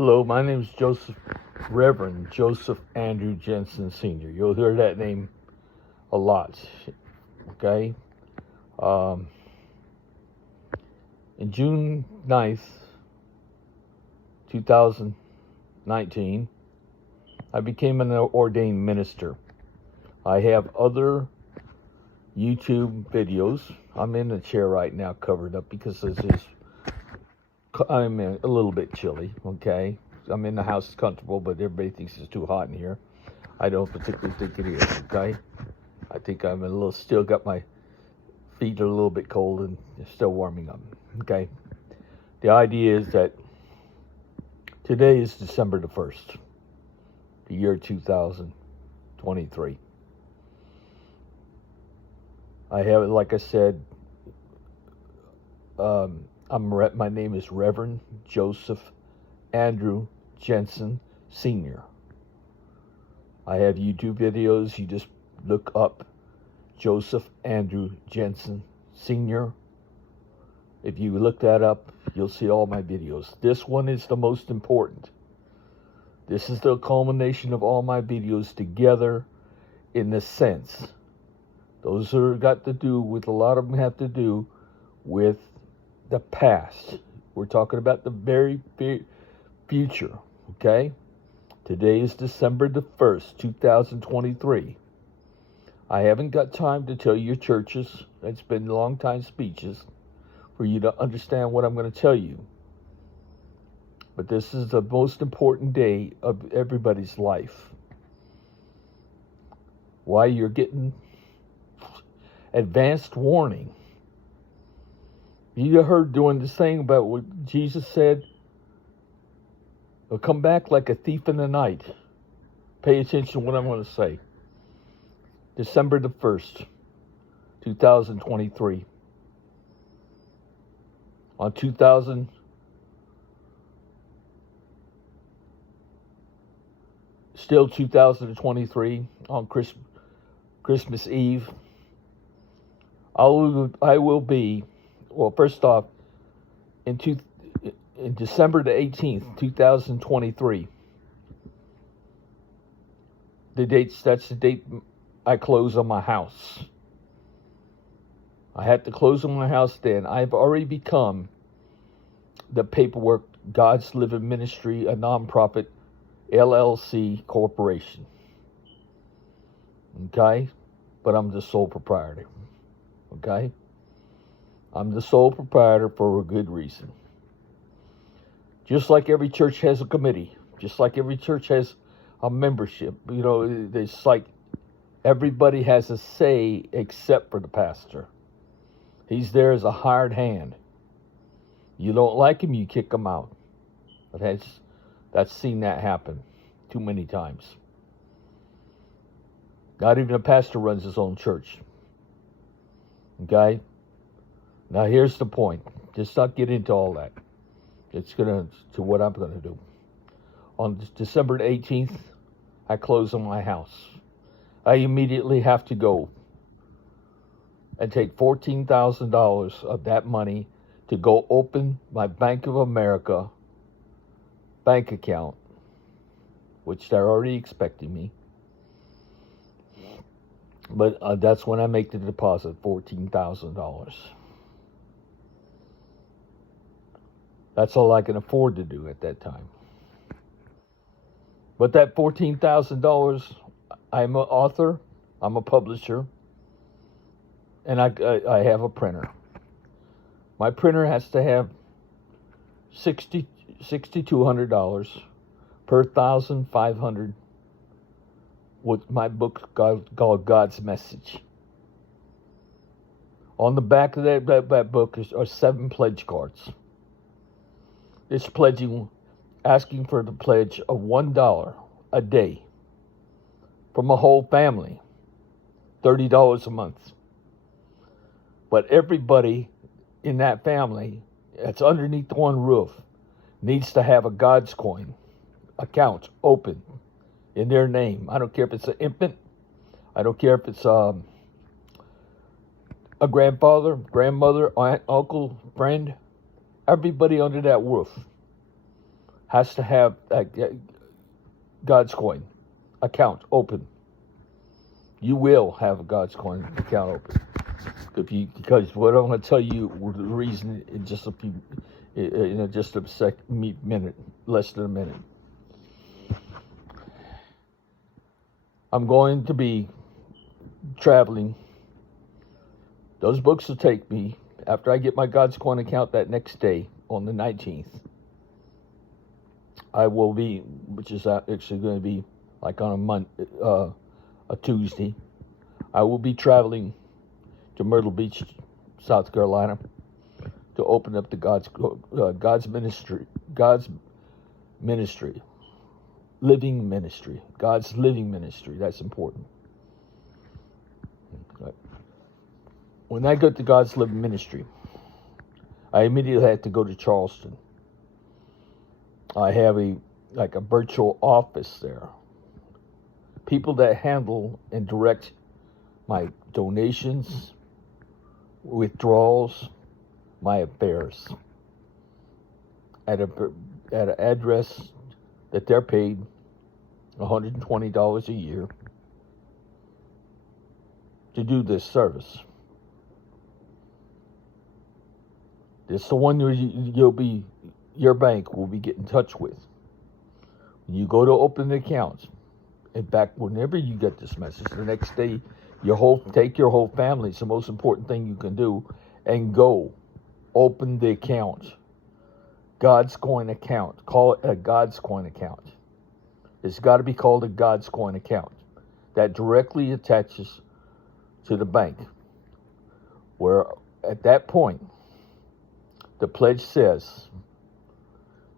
Hello, my name is Reverend Joseph Andrew Jensen Sr. You'll hear that name a lot, okay? Um, in June 9th, 2019, I became an ordained minister. I have other YouTube videos. I'm in the chair right now covered up because I'm a little bit chilly, okay? I'm in the house, it's comfortable, but everybody thinks it's too hot in here. I don't particularly think it is, okay? I think I'm still got my feet are a little bit cold and still warming up, okay? The idea is that today is December the 1st, the year 2023. I have, like I said, my name is Reverend Joseph Andrew Jensen Sr. I have YouTube videos. You just look up Joseph Andrew Jensen Sr. If you look that up, you'll see all my videos. This one is the most important. This is the culmination of all my videos together in a sense. Those are got to do with, a lot of them have to do with the past. We're talking about the very future, okay? Today is December the 1st, 2023. I haven't got time to tell your churches, it's been long time speeches, for you to understand what I'm going to tell you. But this is the most important day of everybody's life. Why you're getting advanced warning. You heard doing this thing about what Jesus said? He'll come back like a thief in the night. Pay attention to what I'm going to say. December the 1st, 2023. On 2023, on Christmas Eve, I will be, well, first off, in December the 18th, 2023, that's the date I close on my house. I had to close on my house then. I've already become the paperwork, God's Living Ministry, a nonprofit LLC corporation. Okay? But I'm the sole proprietor. Okay? I'm the sole proprietor for a good reason. Just like every church has a committee, just like every church has a membership, it's like everybody has a say except for the pastor. He's there as a hired hand. You don't like him, you kick him out. That's seen that happen too many times. Not even a pastor runs his own church. Okay? Now here's the point. Just not get into all that. It's to what I'm going to do. On December 18th, I close on my house. I immediately have to go and take $14,000 of that money to go open my Bank of America bank account, which they're already expecting me. But that's when I make the deposit, $14,000. That's all I can afford to do at that time. But that $14,000, I'm an author, I'm a publisher, and I have a printer. My printer has to have $6,200 per 1,500 with my book called God's Message. On the back of that book are 7 pledge cards. It's asking for the pledge of $1 a day from a whole family, $30 a month. But everybody in that family that's underneath one roof needs to have a God's Coin account open in their name. I don't care if it's an infant. I don't care if it's a grandfather, grandmother, aunt, uncle, friend. Everybody under that roof has to have a God's Coin account open. You will have a God's Coin account open. Because what I'm going to tell you, the reason in just a few, just a minute, less than a minute. I'm going to be traveling. Those books will take me after I get my God's Coin account that next day on the 19th. I will be, which is actually going to be like on a Tuesday. I will be traveling to Myrtle Beach, South Carolina, to open up the God's living ministry. God's living ministry. That's important. When I go to God's living ministry, I immediately had to go to Charleston. I have a virtual office there. People that handle and direct my donations, withdrawals, my affairs at an address that they're paid $120 a year to do this service. It's the one your bank will be getting in touch with. When you go to open the account, in fact, whenever you get this message, the next day, take your whole family. It's the most important thing you can do, and go open the account. God's Coin account. Call it a God's Coin account. It's got to be called a God's Coin account that directly attaches to the bank. Where at that point, the pledge says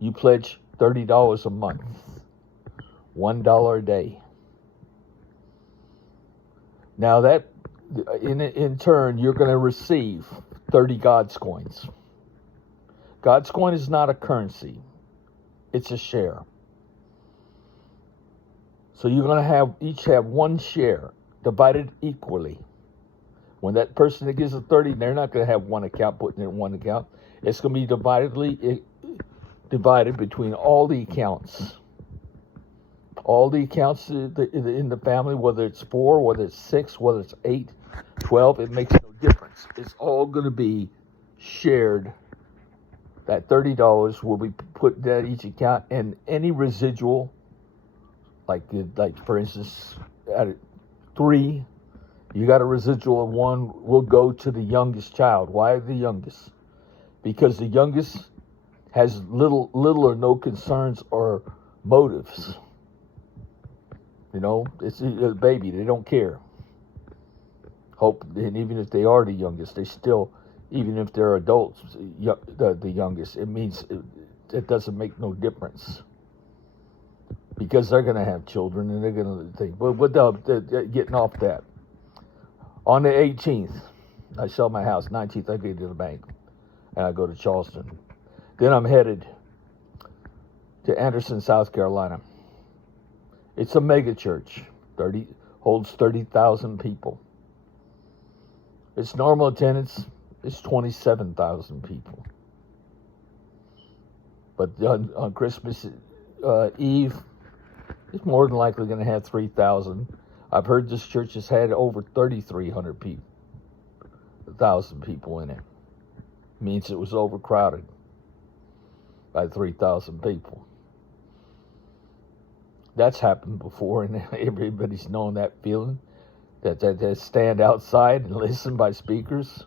you pledge $30 a month, $1 a day. Now that, in turn, you're going to receive 30 God's Coins. God's Coin is not a currency. It's a share. So you're going to each have one share divided equally. When that person that gives the 30, they're not going to have one account putting it in one account. It's going to be divided between all the accounts. All the accounts in the family, whether it's 4, whether it's 6, whether it's 8, 12, it makes no difference. It's all going to be shared. That $30 will be put in each account, and any residual, like for instance, at 3, you got a residual of 1, will go to the youngest child. Why the youngest? Because the youngest has little or no concerns or motives. It's a baby. They don't care. And even if they are the youngest, they still, even if they're adults, the youngest, it means it doesn't make no difference. Because they're going to have children and they're going to think. But getting off that. On the 18th, I sell my house. 19th, I go to the bank. And I go to Charleston. Then I'm headed to Anderson, South Carolina. It's a mega church. Holds 30,000 people. Its normal attendance is 27,000 people. But on Christmas Eve, it's more than likely going to have 3,000. I've heard this church has had over 3,300 people, 1,000 people in it. Means it was overcrowded by 3,000 people. That's happened before, and everybody's known that feeling, that they stand outside and listen by speakers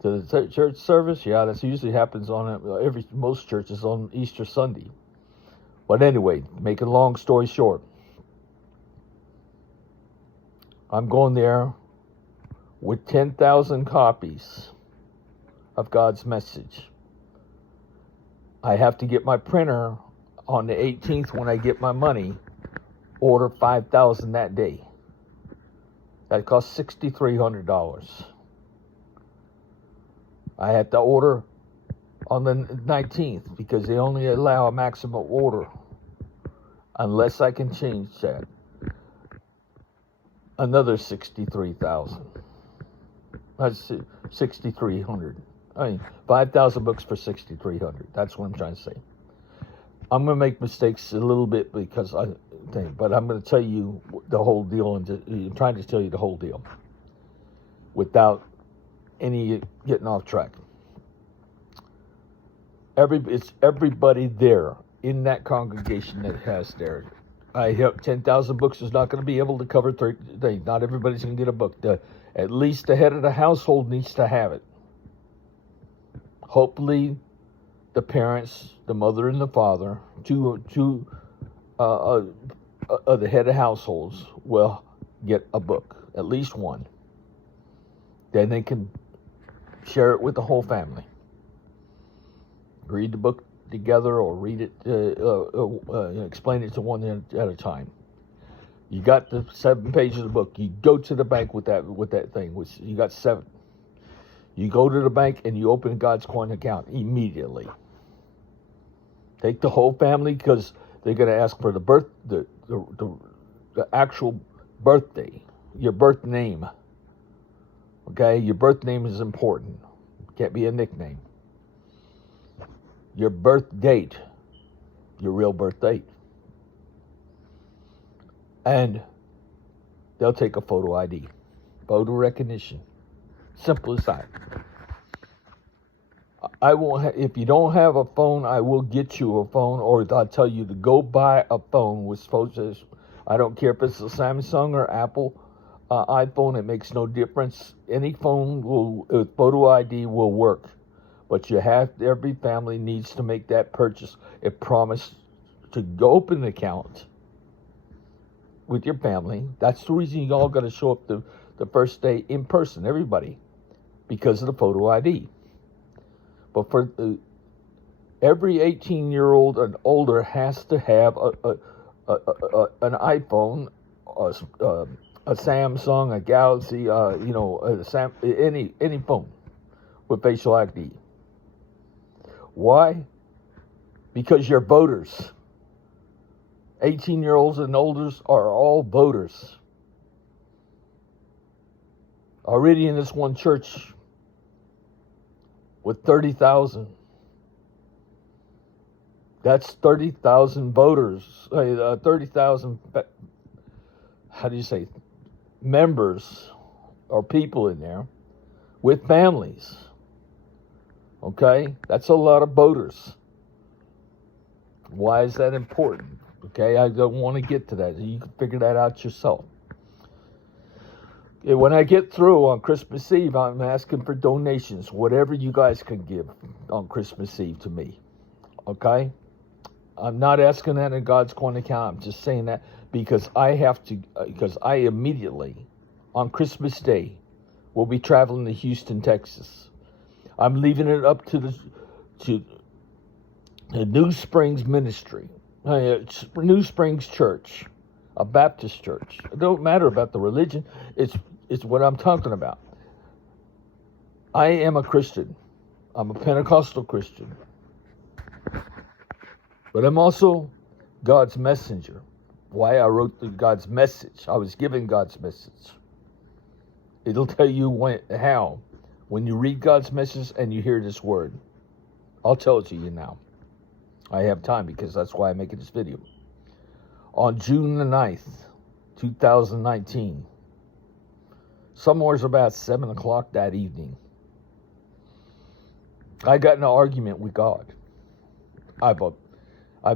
to the church service. Yeah, that usually happens on most churches on Easter Sunday. But anyway, making a long story short, I'm going there with 10,000 copies of God's message. I have to get my printer on the 18th when I get my money, order 5,000 that day. That costs $6,300. I had to order on the 19th because they only allow a maximum order unless I can change that. Another 63,000. That's 6,300. I mean, 5,000 books for 6,300. That's what I'm trying to say. I'm going to make mistakes a little bit because I think, but I'm going to tell you the whole deal, and I'm trying to tell you the whole deal without any getting off track. It's everybody there in that congregation that has there. I hope 10,000 books is not going to be able to cover 30 things. Not everybody's going to get a book. At least the head of the household needs to have it. Hopefully, the parents, the mother and the father, the head of households will get a book, at least one. Then they can share it with the whole family. Read the book together, or read it, explain it to one at a time. You got the 7 pages of the book. You go to the bank with that thing. Which you got 7. You go to the bank and you open God's Coin account immediately. Take the whole family, because they're going to ask for the actual birthday, your birth name. Okay, your birth name is important. Can't be a nickname. Your birth date, your real birth date. And they'll take a photo ID, photo recognition. Simple as that. I won't. If you don't have a phone, I will get you a phone, or I'll tell you to go buy a phone with photos. I don't care if it's a Samsung or Apple iPhone. It makes no difference. Any phone with photo ID will work. But every family needs to make that purchase. It promised to go open an account with your family. That's the reason you all got to show up the first day in person, everybody, because of the photo ID. But for every 18-year-old and older has to have an iPhone, a Samsung, a Galaxy, any phone with facial ID. Why? Because you're voters. 18-year-olds and olders are all voters. Already in this one church with 30,000. That's 30,000 voters. 30,000, members or people in there with families. Okay? That's a lot of voters. Why is that important? Okay, I don't want to get to that. You can figure that out yourself. When I get through on Christmas Eve, I'm asking for donations, whatever you guys can give on Christmas Eve to me. Okay? I'm not asking that in God's Coin account. I'm just saying that because I immediately, on Christmas Day, will be traveling to Houston, Texas. I'm leaving it up to the New Springs Ministry, New Springs Church, a Baptist church. It don't matter about the religion. It's what I'm talking about. I am a Christian. I'm a Pentecostal Christian. But I'm also God's messenger. Why I wrote God's message. I was given God's message. It'll tell you how. When you read God's message and you hear this word. I'll tell it to you now. I have time because that's why I'm making this video. On June the 9th, 2019, somewhere about 7 o'clock that evening, I got in an argument with God. I've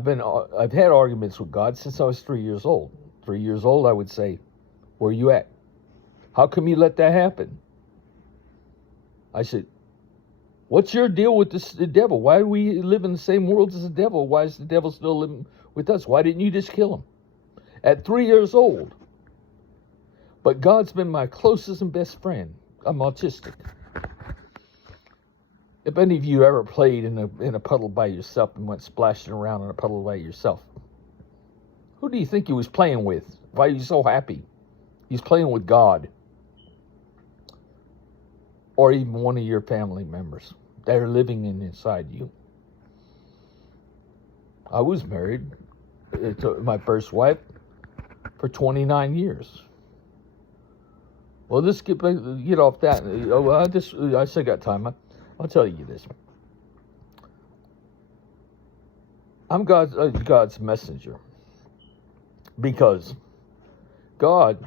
had arguments with God since I was 3 years old. 3 years old, I would say, where are you at? How come you let that happen? I said, what's your deal with the devil? Why do we live in the same world as the devil? Why is the devil still living with us? Why didn't you just kill him? At 3 years old. But God's been my closest and best friend. I'm autistic. If any of you ever played in a puddle by yourself and went splashing around in a puddle by yourself, who do you think he was playing with? Why are you so happy? He's playing with God. Or even one of your family members that are living inside you. I was married to my first wife for 29 years. Well, let's get off that. I still got time. I'll tell you this. I'm God's messenger. Because God,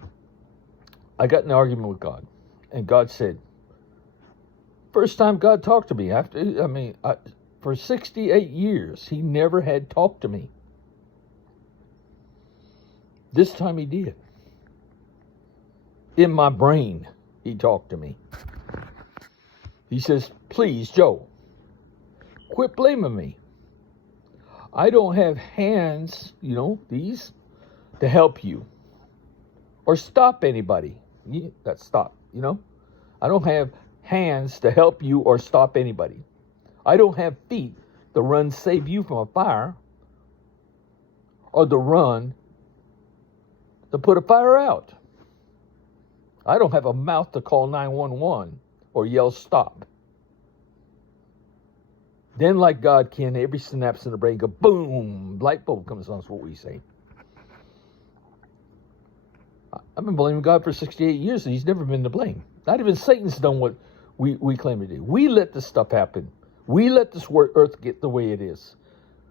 I got in an argument with God, and God said, first time God talked to me for 68 years, he never had talked to me. This time he did. In my brain, he talked to me. He says, please, Joe, quit blaming me. I don't have hands, these, to help you or stop anybody. That's stop, I don't have hands to help you or stop anybody. I don't have feet to run save you from a fire or to run to put a fire out. I don't have a mouth to call 911 or yell stop. Then like God can, every synapse in the brain go boom, light bulb comes on, that's what we say. I've been blaming God for 68 years and he's never been to blame. Not even Satan's done what we claim to do. We let this stuff happen. We let this earth get the way it is.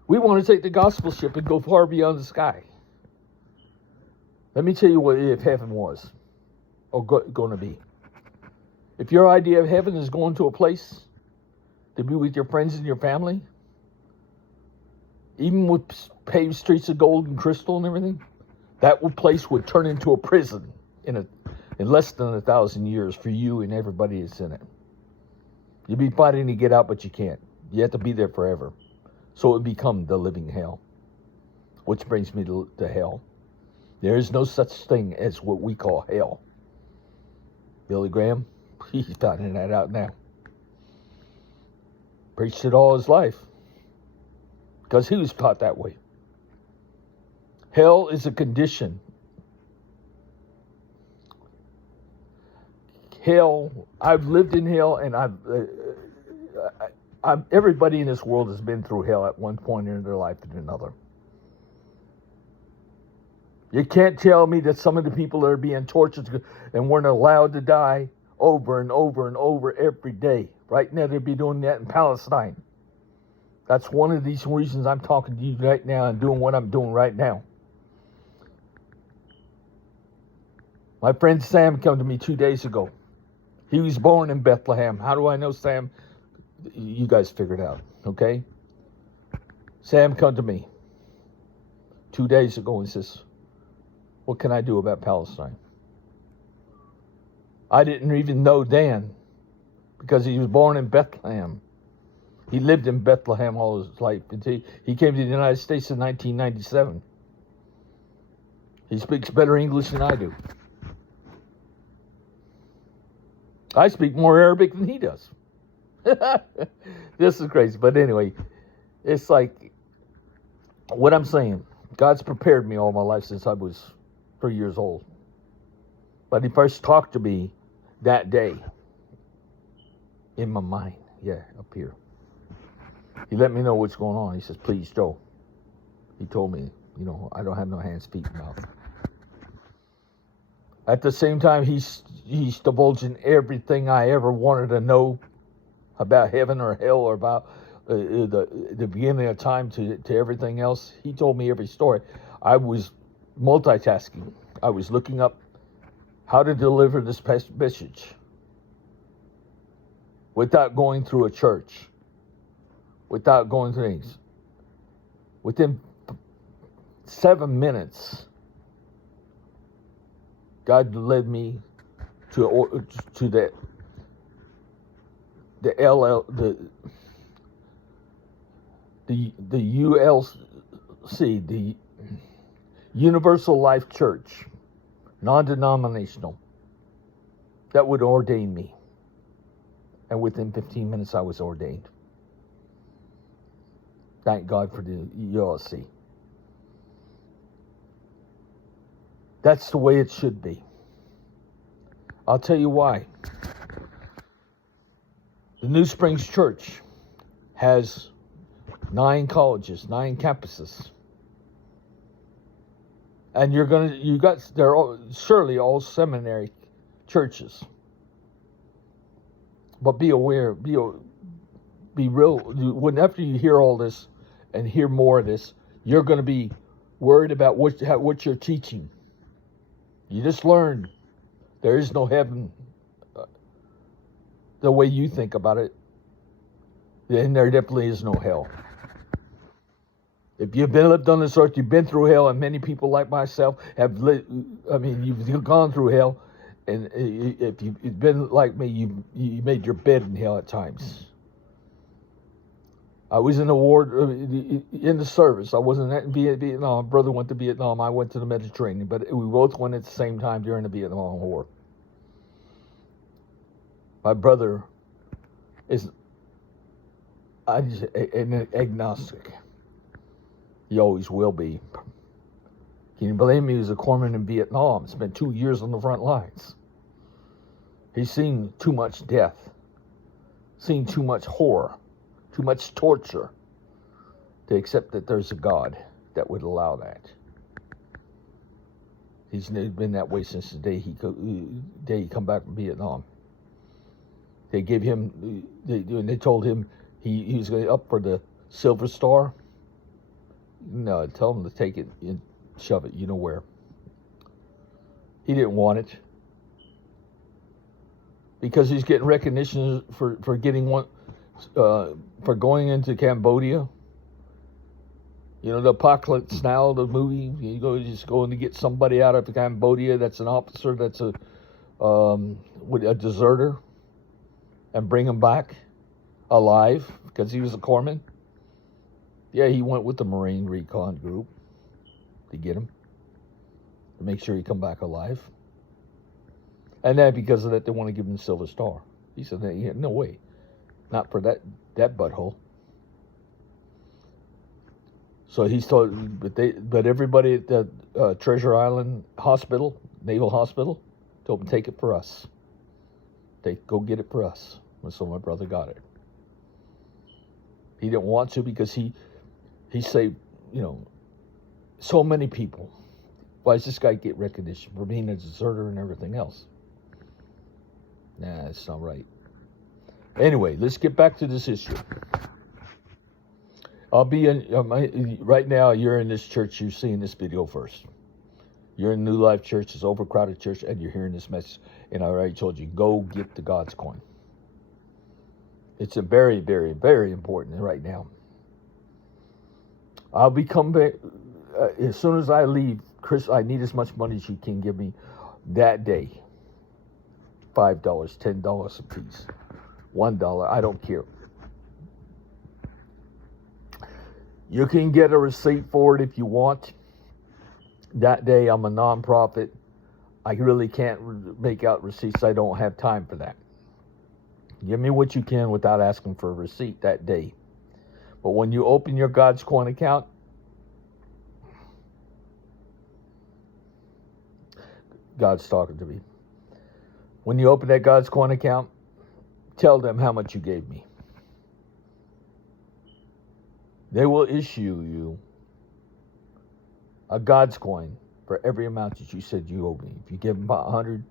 We want to take the gospel ship and go far beyond the sky. Let me tell you what if heaven was, or going to be. If your idea of heaven is going to a place to be with your friends and your family, even with paved streets of gold and crystal and everything, that place would turn into a prison in less than 1,000 years for you and everybody that's in it. You'd be fighting to get out, but you can't. You have to be there forever. So it would become the living hell. Which brings me to hell. There is no such thing as what we call hell. Billy Graham, he's finding that out now. Preached it all his life. Because he was taught that way. Hell is a condition. Hell, I've lived in hell, and everybody in this world has been through hell at one point in their life and another. You can't tell me that some of the people that are being tortured and weren't allowed to die over and over and over every day. Right now, they'd be doing that in Palestine. That's one of these reasons I'm talking to you right now and doing what I'm doing right now. My friend Sam came to me 2 days ago. He was born in Bethlehem. How do I know Sam? You guys figure it out, okay? Sam come to me 2 days ago and says, what can I do about Palestine? I didn't even know Dan because he was born in Bethlehem. He lived in Bethlehem all his life until he came to the United States in 1997. He speaks better English than I do. I speak more Arabic than he does. This is crazy. But anyway, it's like what I'm saying. God's prepared me all my life since I was 3 years old. But he first talked to me that day in my mind. Yeah, up here. He let me know what's going on. He says, please, Joe. He told me, I don't have no hands, feet, and mouth. At the same time, he's divulging everything I ever wanted to know about heaven or hell or about the beginning of time to everything else. He told me every story. I was multitasking. I was looking up how to deliver this message without going through a church, without going through things. Within 7 minutes, God led me to the ULC, the Universal Life Church, non-denominational, that would ordain me. And within 15 minutes, I was ordained. Thank God for the ULC. That's the way it should be. I'll tell you why. The New Springs Church has 9 colleges, 9 campuses. And they're surely all seminary churches. But be aware, be real. Whenever you hear all this, and hear more of this, you're going to be worried about what you're teaching. You just learned there is no heaven the way you think about it. Then there definitely is no hell. If you've lived on this earth, you've been through hell, and many people like myself have you've gone through hell, and if you've been like me, you made your bed in hell at times. I was in the war, in the service. I wasn't in Vietnam. My brother went to Vietnam. I went to the Mediterranean, but we both went at the same time during the Vietnam War. My brother is an agnostic. He always will be. Can you blame me? He was a corpsman in Vietnam. Spent 2 years on the front lines. He's seen too much death, seen too much horror, too much torture to accept that there's a God that would allow that. He's been that way since the day he come back from Vietnam. They gave him, they told him he was going up for the Silver Star. No, tell him to take it and shove it, you know where. He didn't want it. Because he's getting recognition for getting one, for going into Cambodia. You know, the Apocalypse Now, the movie, just going to get somebody out of Cambodia that's an officer, that's a deserter, and bring him back alive because he was a corpsman. Yeah, he went with the Marine Recon Group to get him, to make sure he come back alive. And then because of that, they want to give him the Silver Star. He said, no way, not for that butthole. So he's told, but everybody at the Treasure Island Hospital, Naval Hospital, told him, take it for us. Go get it for us. And so my brother got it. He didn't want to because he saved, so many people. Why does this guy get recognition for being a deserter and everything else? Nah, it's not right. Anyway, let's get back to this issue. I'll be in, right now, you're in this church, you're seeing this video first. You're in New Life Church, it's overcrowded church, and you're hearing this message. And I already told you, go get the God's coin. It's a very, very, very important right now. I'll be coming back, as soon as I leave, Chris, I need as much money as you can give me that day. $5, $10 a piece, $1, I don't care. You can get a receipt for it if you want. That day, I'm a nonprofit. I really can't make out receipts. I don't have time for that. Give me what you can without asking for a receipt that day. But when you open your God's Coin account, God's talking to me. When you open that God's Coin account, tell them how much you gave me. They will issue you a God's Coin for every amount that you said you owe me. If you give them 100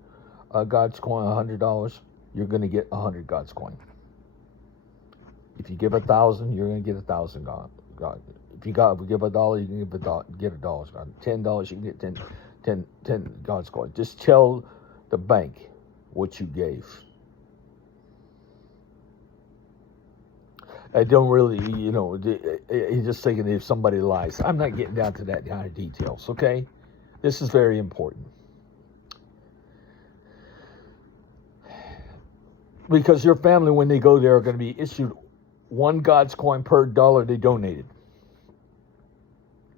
God's Coin, $100, you're going to get 100 God's Coin. If you give 1,000, you're going to get 1,000 God. If you give $1, you can get $1. $10, you can get 10 God's Coin. Just tell the bank what you gave. I don't really, he's just thinking if somebody lies. I'm not getting down to that kind of details, okay? This is very important. Because your family, when they go there, are going to be issued one God's Coin per dollar they donated.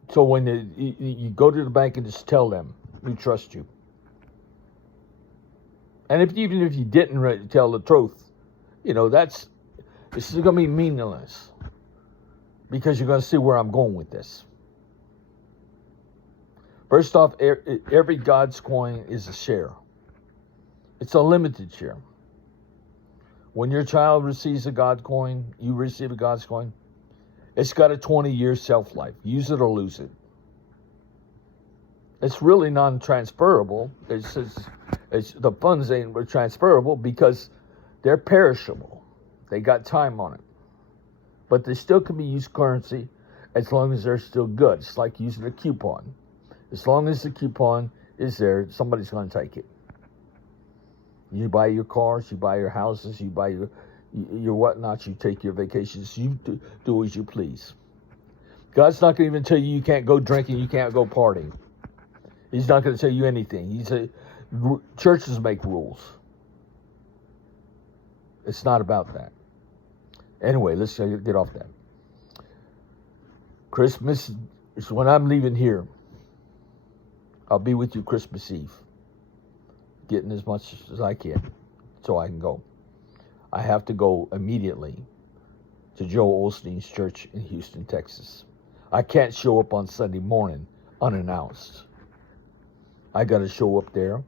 So when you go to the bank and just tell them, we trust you. And even if you didn't tell the truth, this is going to be meaningless. Because you're going to see where I'm going with this. First off, every God's Coin is a share. It's a limited share. When your child receives a God's Coin, you receive a God's Coin, it's got a 20-year shelf life. Use it or lose it. It's really non-transferable. The funds ain't transferable because they're perishable. They got time on it. But they still can be used currency. as long as they're still good. It's like using a coupon. As long as the coupon is there, somebody's going to take it. You buy your cars, you buy your houses, you buy your whatnots, you take your vacations, you do as you please. God's not going to even tell you can't go drinking, you can't go partying. He's not going to tell you anything. He said churches make rules. It's not about that. Anyway, let's get off that. Christmas is when I'm leaving here. I'll be with you Christmas Eve. Getting as much as I can so I can go. I have to go immediately to Joel Osteen's church in Houston, Texas. I can't show up on Sunday morning unannounced. I got to show up there.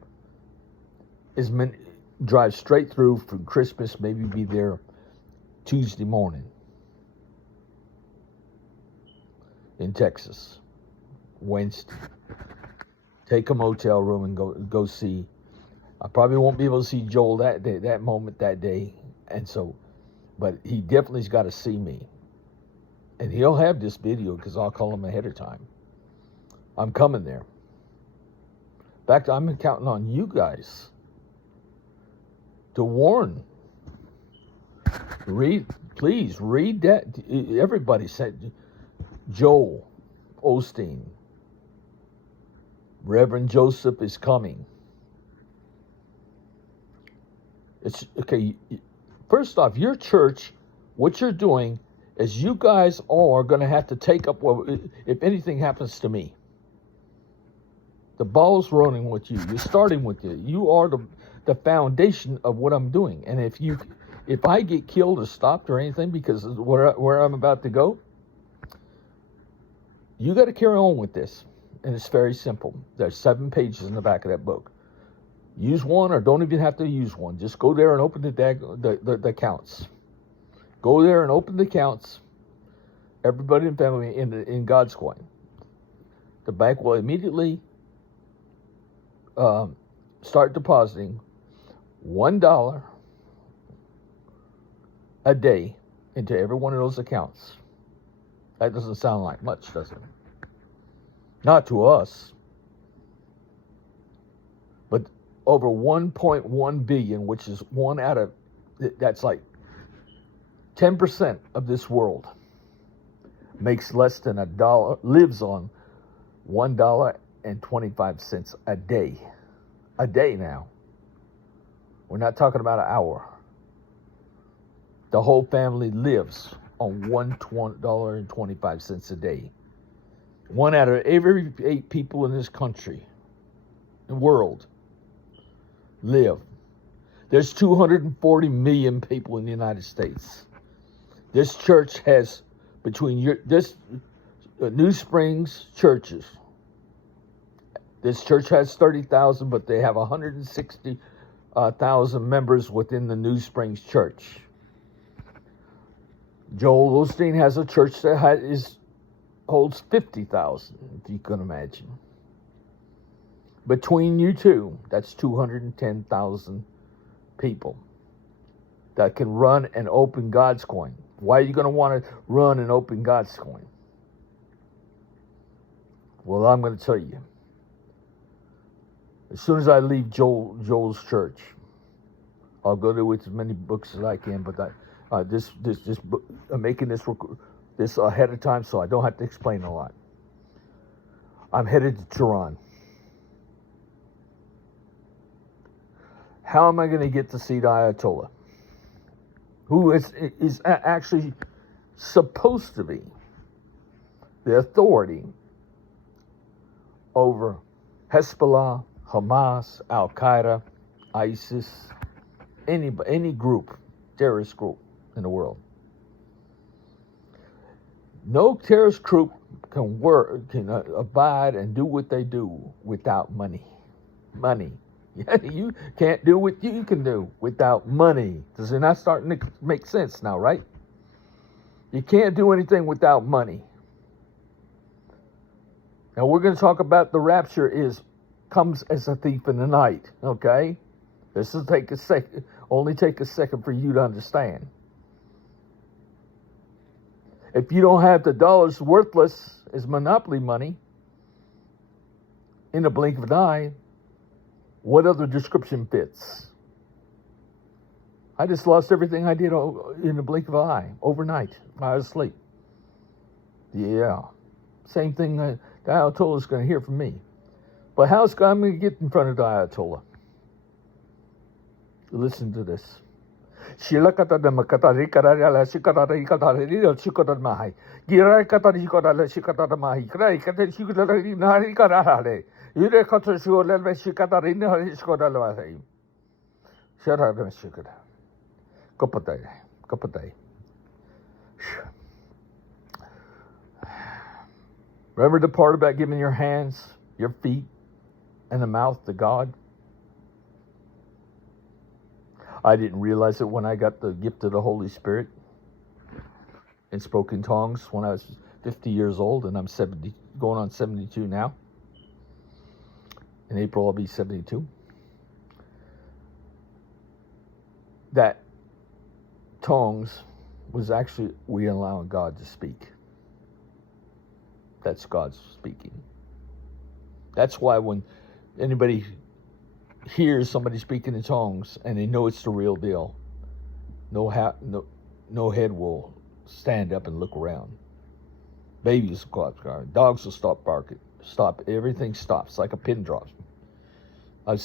Drive straight through from Christmas, maybe be there Tuesday morning in Texas. Wednesday. Take a motel room and go see. I probably won't be able to see Joel that day, and so, but he definitely's got to see me, and he'll have this video because I'll call him ahead of time. I'm coming there. In fact, I'm counting on you guys to warn. Please read that. Everybody said Joel Osteen, Reverend Joseph is coming. It's okay. First off, your church, what you're doing is you guys all are going to have to take up if anything happens to me. The ball's rolling with you. You're starting with you. You are the foundation of what I'm doing. And if I get killed or stopped or anything because of where I'm about to go, you got to carry on with this. And it's very simple. There's 7 pages in the back of that book. Use one or don't even have to use one. Just go there and open the accounts. Go there and open the accounts. Everybody in family in God's coin. The bank will immediately start depositing $1 a day into every one of those accounts. That doesn't sound like much, does it? Not to us. But over 1.1 billion, which is that's like 10% of this world, makes less than $1, lives on $1.25 a day. A day now. We're not talking about an hour. The whole family lives on $1.25 a day. 1 out of every 8 people in this country, the world, live. There's 240 million people in the United States. This church has, New Springs churches, this church has 30,000, but they have 160,000 members within the New Springs church. Joel Osteen has a church that holds 50,000, if you can imagine. Between you two, that's 210,000 people that can run and open God's coin. Why are you going to want to run and open God's coin? Well, I'm going to tell you. As soon as I leave Joel's church, I'll go there with as many books as I can. But this book, I'm making this ahead of time, so I don't have to explain a lot. I'm headed to Tehran. How am I going to get to see the Ayatollah, who is actually supposed to be the authority over Hezbollah, Hamas, Al Qaeda, ISIS, any group, terrorist group in the world? No terrorist group can abide and do what they do without money. Money. You can't do what you can do without money. Does it not starting to make sense now, right? You can't do anything without money. Now we're going to talk about the rapture comes as a thief in the night, okay? This will take a second for you to understand. If you don't have the dollars worthless as monopoly money in a blink of an eye, what other description fits? I just lost everything I did in a blink of an eye, overnight, while I was asleep. Yeah. Same thing the Ayatollah is going to hear from me. But how's God going to get in front of the Ayatollah? Listen to this. Remember the part about giving your hands, your feet, and the mouth to God? I didn't realize it when I got the gift of the Holy Spirit and spoke in tongues when I was 50 years old, and I'm 70, going on 72 now. In April, I'll be 72. That tongues was actually we allowing God to speak. That's God's speaking. That's why when anybody hears somebody speaking in tongues and they know it's the real deal, no head will stand up and look around. Babies will go out, dogs will stop barking, everything stops like a pin drop. I've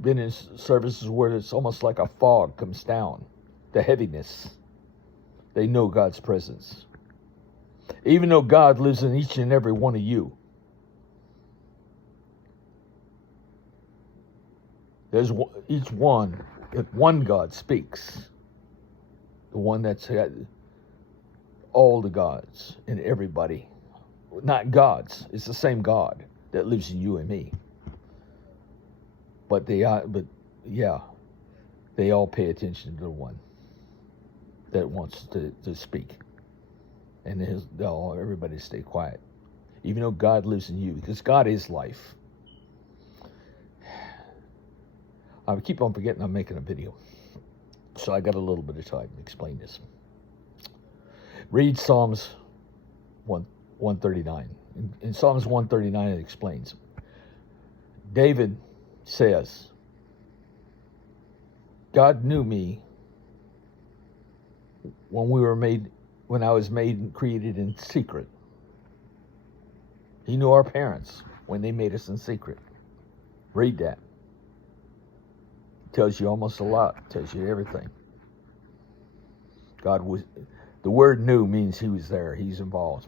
been in services where it's almost like a fog comes down, the heaviness. They know God's presence. Even though God lives in each and every one of you, there's each one, if one God speaks, the one that's got all the gods and everybody, not gods, it's the same God that lives in you and me. But they all pay attention to the one that wants to speak. And everybody stay quiet. Even though God lives in you, because God is life. I keep on forgetting I'm making a video. So I got a little bit of time to explain this. Read Psalms 139. In Psalms 139 it explains. David says, God knew me when I was made and created in secret. He knew our parents when they made us in secret. Read that. Tells you almost a lot. Tells you everything. The word knew means he was there. He's involved.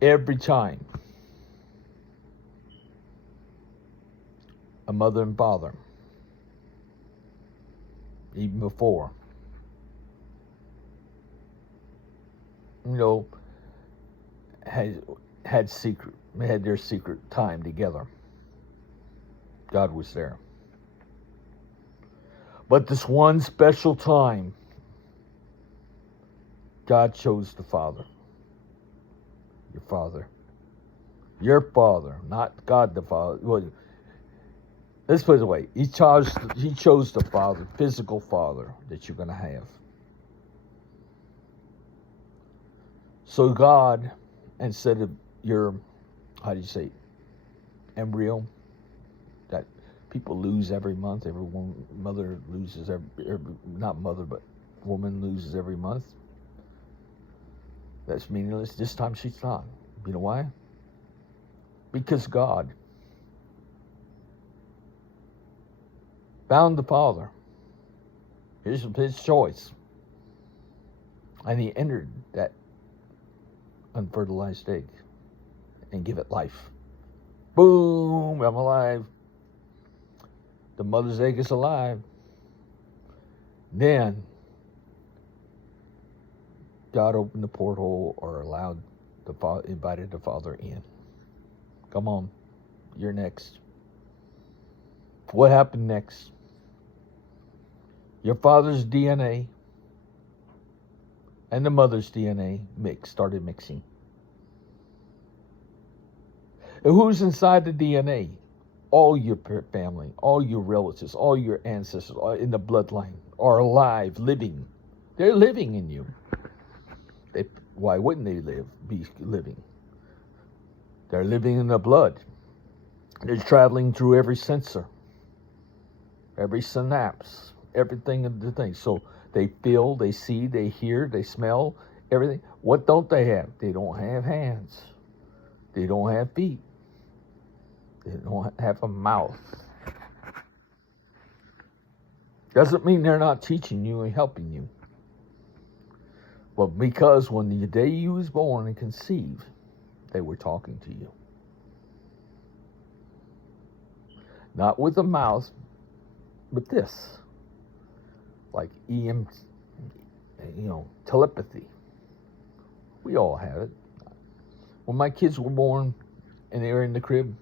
Every time a mother and father, even before, had their secret time together, God was there. But this one special time, God chose the Father. Your father, not God the Father. Well, let's put it away. He chose the Father, physical Father that you're going to have. So God, instead of your, embryo, that people lose every month. Every mother loses not mother, but woman loses every month. That's meaningless. This time she's not. You know why? Because God found the Father. Here's his choice. And he entered that unfertilized egg and give it life. Boom, I'm alive. The mother's egg is alive. Then God opened the porthole or invited the Father in. Come on, you're next. What happened next? Your father's DNA and the mother's DNA started mixing. And who's inside the DNA? all your family, all your relatives, all your ancestors in the bloodline are alive, living. They're living in you. Why wouldn't they be living? They're living in the blood. They're traveling through every sensor, every synapse, everything of the thing. So they feel, they see, they hear, they smell, everything. What don't they have? They don't have hands. They don't have feet. They don't have a mouth. Doesn't mean they're not teaching you and helping you. Well, because when the day you was born and conceived, they were talking to you. Not with a mouth, but this. Like telepathy. We all have it. When my kids were born and they were in the crib,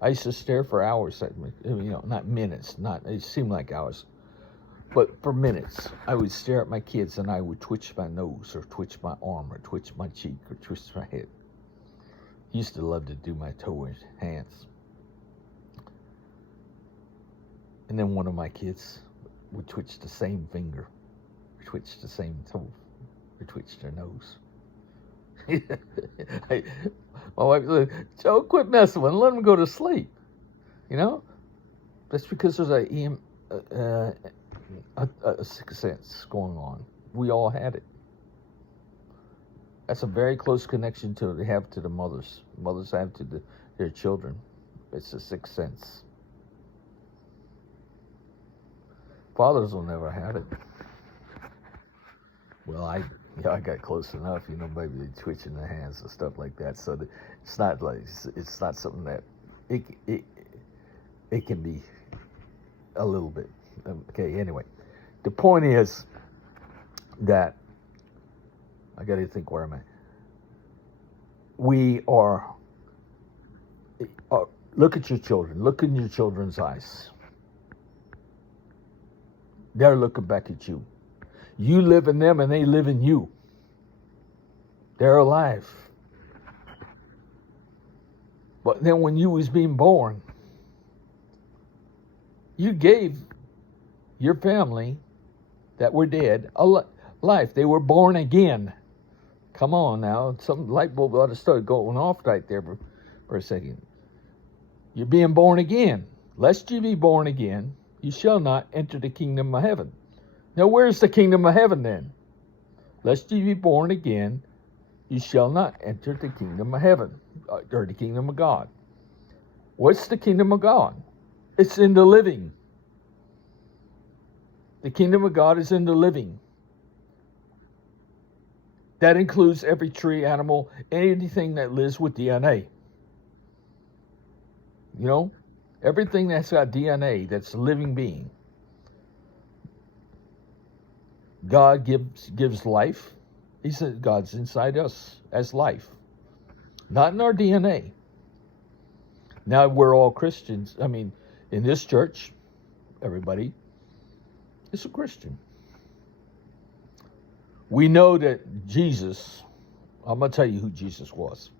I used to stare for hours at me, not minutes, it seemed like hours, but for minutes. I would stare at my kids and I would twitch my nose or twitch my arm or twitch my cheek or twitch my head. Used to love to do my toe and hands. And then one of my kids would twitch the same finger, or twitch the same toe, or twitch their nose. My wife said, Joe, quit messing with him. Let him go to sleep. That's because there's a sixth sense going on. We all had it. That's a very close connection they have to the mothers. Mothers have to their children. It's a sixth sense. Fathers will never have it. Well, I got close enough, maybe they twitching their hands and stuff like that. So it's not something that it can be a little bit. Okay, anyway, the point is that I got to think, where am I? We are. Look at your children. Look in your children's eyes. They're looking back at you. You live in them and they live in you. They're alive. But then when you was being born, you gave your family that were dead a life. They were born again. Come on now. Some light bulb ought to start going off right there for a second. You're being born again. Lest you be born again, you shall not enter the kingdom of heaven. Now, where's the kingdom of heaven then? Lest ye be born again, you shall not enter the kingdom of heaven, or the kingdom of God. What's the kingdom of God? It's in the living. The kingdom of God is in the living. That includes every tree, animal, anything that lives with DNA. Everything that's got DNA, that's a living being. God gives life. He said God's inside us as life, not in our DNA. Now we're all Christians. In this church, everybody is a Christian. We know that Jesus, I'm going to tell you who Jesus was.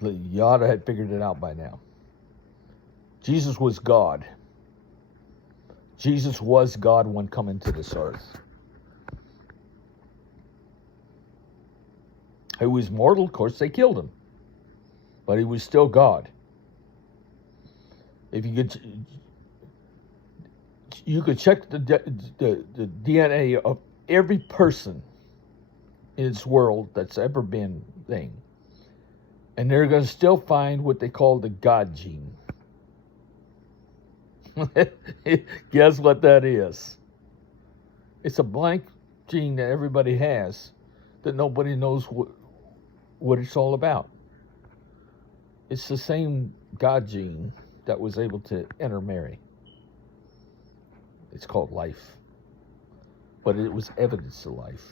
You ought to have figured it out by now. Jesus was God. Jesus was God when coming to this earth. He was mortal, of course, they killed him. But he was still God. If you could check the DNA of every person in this world that's ever been thing. And they're going to still find what they call the God gene. Guess what that is? It's a blank gene that everybody has that nobody knows what it's all about. It's the same God gene that was able to enter Mary. It's called life. But it was evidence of life.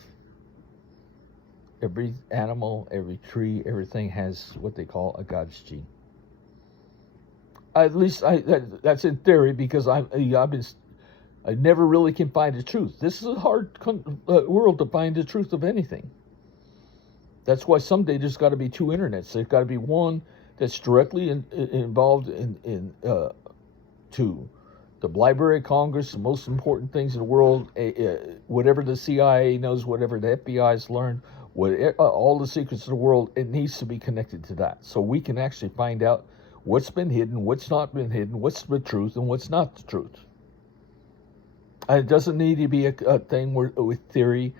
Every animal, every tree, everything has what they call a God's gene. At least that's in theory, because I never really can find the truth. This is a hard world to find the truth of anything. That's why someday there's got to be two internets. There's got to be one that's directly involved to the Library of Congress, the most important things in the world, whatever the CIA knows, whatever the FBI's learned, all the secrets of the world, it needs to be connected to that. So we can actually find out what's been hidden, what's not been hidden, what's the truth, and what's not the truth. And it doesn't need to be a thing with theory.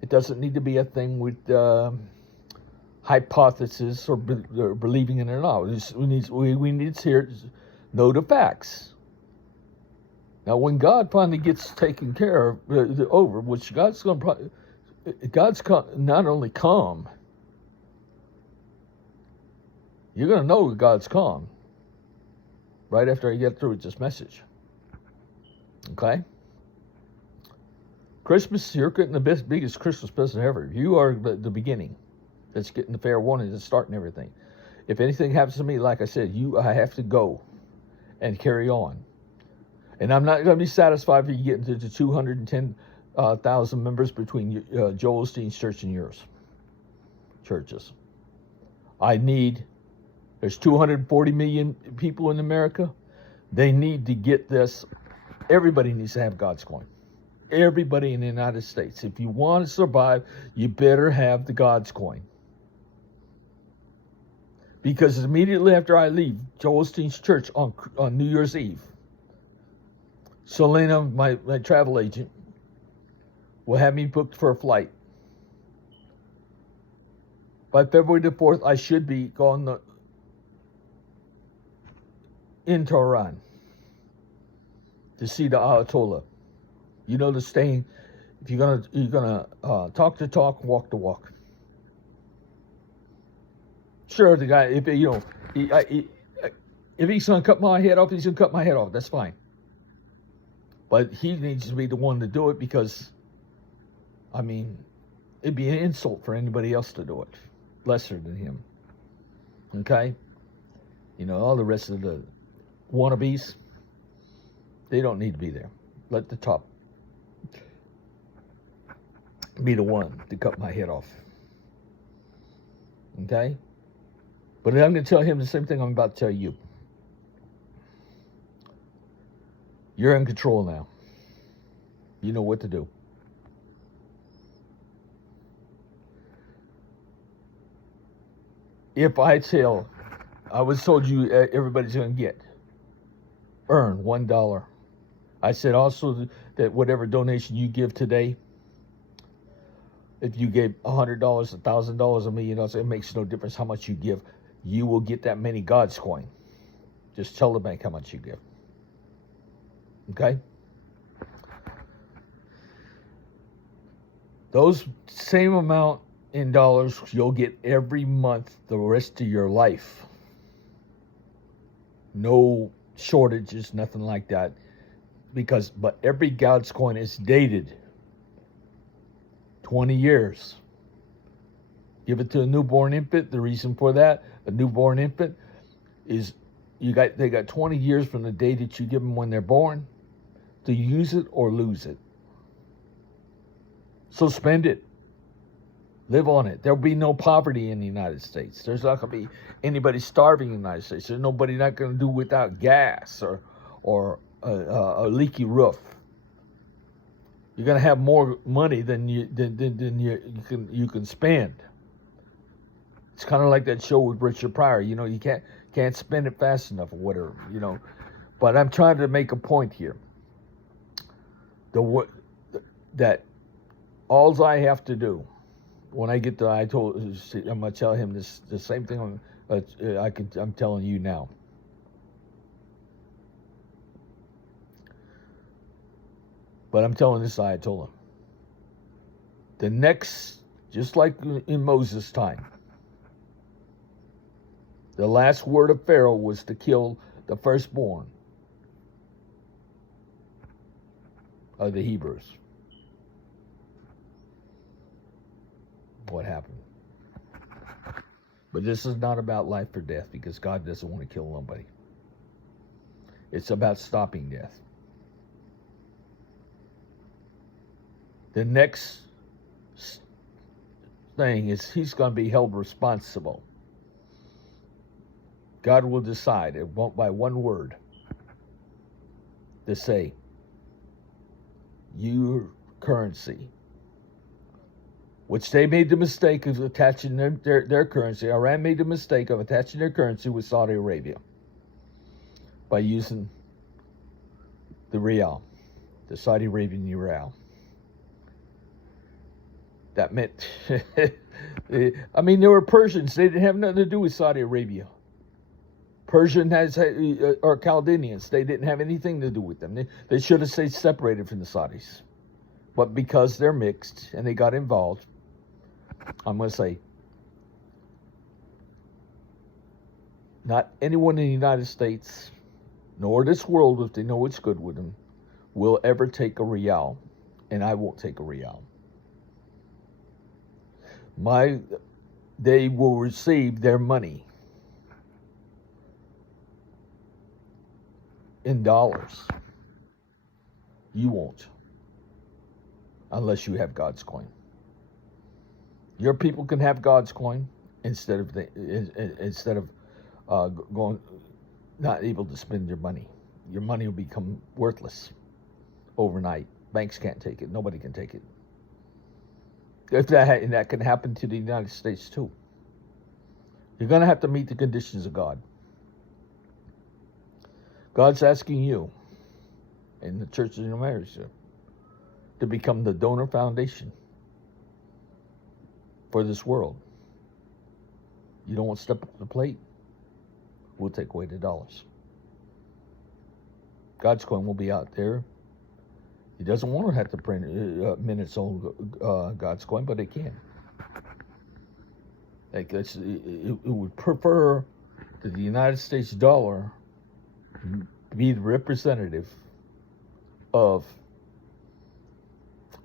It doesn't need to be a thing with hypothesis or believing in it or not. We need to know the facts. Now, when God finally gets taken care of, over, which God's not only calm, you're going to know that God's calm right after I get through with this message. Okay? Christmas, you're getting the biggest Christmas present ever. You are the beginning. That's getting the fair warning, that's starting everything. If anything happens to me, like I said, I have to go and carry on. And I'm not going to be satisfied if you get into the 210,000 members between Joel Osteen's church and yours. Churches. There's 240 million people in America. They need to get this. Everybody needs to have God's coin. Everybody in the United States. If you want to survive, you better have the God's coin. Because immediately after I leave Joel Osteen's church on New Year's Eve, Selena, my travel agent, will have me booked for a flight. By February the 4th, I should be going into Iran to see the Ayatollah. You know the saying, if you're gonna talk the talk, walk the walk. Sure, the guy, if he's gonna cut my head off, he's gonna cut my head off. That's fine. But he needs to be the one to do it because, I mean, it'd be an insult for anybody else to do it, lesser than him. Okay? All the rest of the wannabes, they don't need to be there. Let the top be the one to cut my head off. Okay? But I'm going to tell him the same thing I'm about to tell you. You're in control now. You know what to do. If I was told you everybody's going to earn $1. I said also that whatever donation you give today, if you gave $100, $1,000, $1 million, it makes no difference how much you give. You will get that many God's coin. Just tell the bank how much you give. Okay? Those same amount in dollars you'll get every month the rest of your life. No shortages, nothing like that. But every God's coin is dated 20 years. Give it to a newborn infant. The reason for that, a newborn infant, is they got 20 years from the day that you give them when they're born to use it or lose it. So spend it. Live on it. There'll be no poverty in the United States. There's not going to be anybody starving in the United States. There's nobody not going to do without gas or a leaky roof. You're going to have more money than you can spend. It's kind of like that show with Richard Pryor. You can't spend it fast enough or whatever. But I'm trying to make a point here. That all I have to do when I get I'm going to tell him the same thing I'm telling you now. But I'm telling this Ayatollah. The next, just like in Moses' time, the last word of Pharaoh was to kill the firstborn of the Hebrews. What happened? But this is not about life or death because God doesn't want to kill nobody. It's about stopping death. The next thing is he's going to be held responsible God will decide, it won't by one word, to say, your currency, which they made the mistake of attaching their currency. Iran made the mistake of attaching their currency with Saudi Arabia by using the Riyal, the Saudi Arabian Riyal. That meant, I mean, they were Persians. They didn't have nothing to do with Saudi Arabia. Or Chaldeans. They didn't have anything to do with them. They should have stayed separated from the Saudis. But because they're mixed and they got involved, I'm going to say, not anyone in the United States, nor this world, if they know it's good with them, will ever take a Riyal. And I won't take a Riyal. They will receive their money in dollars. You won't, unless you have God's coin. Your people can have God's coin instead of going not able to spend your money. Your money will become worthless overnight. Banks can't take it. Nobody can take it. And that can happen to the United States too. You're going to have to meet the conditions of God. God's asking you, in the Church of America, to become the donor foundation for this world. You don't want to step up to the plate? We'll take away the dollars. God's coin will be out there. He doesn't want to have to print its own God's coin, but it can. It would prefer that the United States dollar be the representative of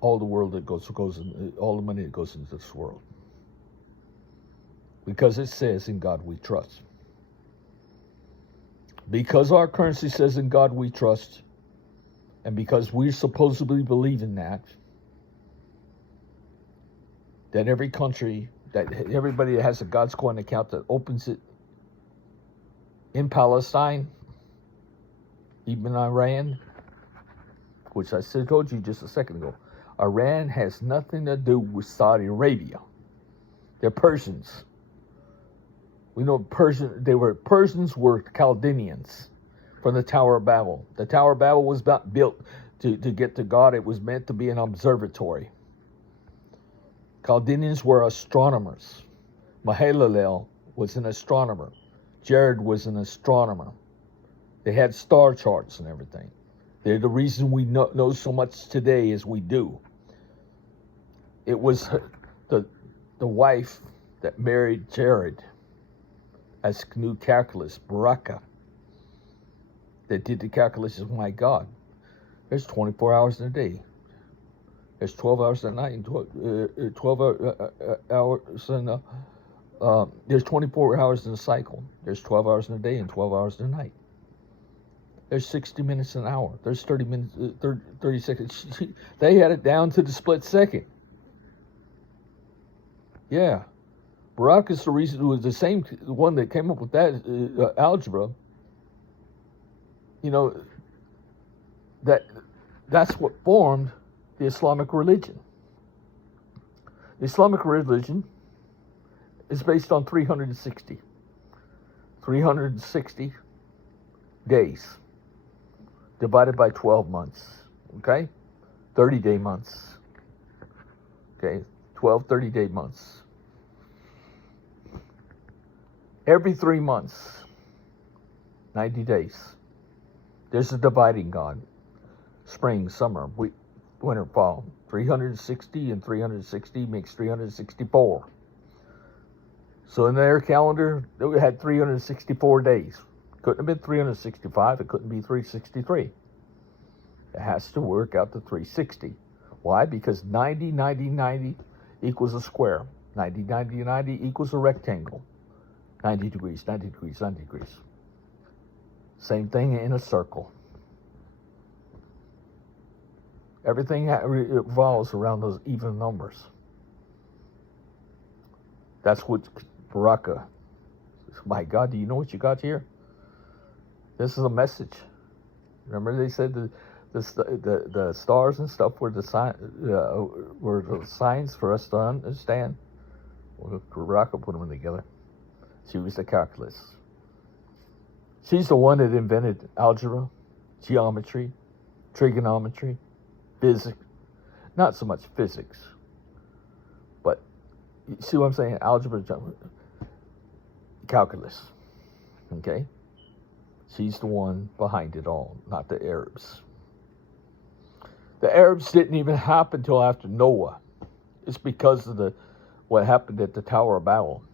all the world that goes in, all the money that goes into this world, because it says, "In God we trust." Because our currency says, "In God we trust," and because we supposedly believe in that every country, that everybody that has a God's coin account that opens it in Palestine, even Iran, which I told you just a second ago, Iran has nothing to do with Saudi Arabia. They're Persians. We know Persians were Chaldeans from the Tower of Babel. The Tower of Babel was not built to get to God. It was meant to be an observatory. Chaldeans were astronomers. Mahalalel was an astronomer. Jared was an astronomer. They had star charts and everything. They're the reason we know so much today as we do. It was the wife that married Jared as new calculus, Baraka, that did the calculus of, my God, there's 24 hours in a day. There's 12 hours a night and 12 hours in there's 24 hours in a cycle. There's 12 hours in a day and 12 hours in a night. There's 60 minutes an hour. There's 30 minutes, 30 seconds. They had it down to the split second. Yeah. Barak is the reason, who was the same one that came up with that algebra. You know, that's what formed the Islamic religion. The Islamic religion is based on 360 days divided by 12 months, okay? 30-day months, okay? 12 30-day months. Every 3 months, 90 days, there's a dividing God. Spring, summer, winter, fall. 360 and 360 makes 364. So in their calendar, they had 364 days. Couldn't have been 365. It couldn't be 363. It has to work out to 360. Why? Because 90, 90, 90 equals a square. 90, 90, 90 equals a rectangle. 90 degrees, 90 degrees, 90 degrees. Same thing in a circle. Everything revolves around those even numbers. That's what Baraka My God, do you know what you got here? This is a message. Remember they said the stars and stuff were the signs for us to understand. Well, Rocco put them together. She was the calculus. She's the one that invented algebra, geometry, trigonometry, physics. Not so much physics, but you see what I'm saying? Algebra, calculus. Okay? She's the one behind it all, not the Arabs. The Arabs didn't even happen until after Noah. It's because of what happened at the Tower of Babel.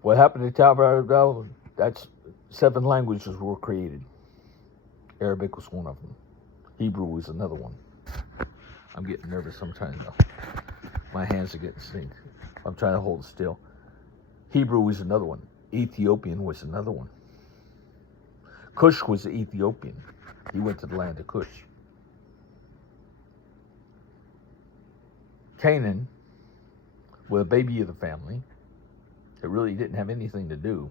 What happened at the Tower of Babel, that's 7 languages were created. Arabic was one of them. Hebrew was another one. I'm getting nervous sometimes. My hands are getting stink. I'm trying to hold still. Hebrew was another one. Ethiopian was another one. Cush was the Ethiopian. He went to the land of Cush. Canaan, with a baby of the family, that really didn't have anything to do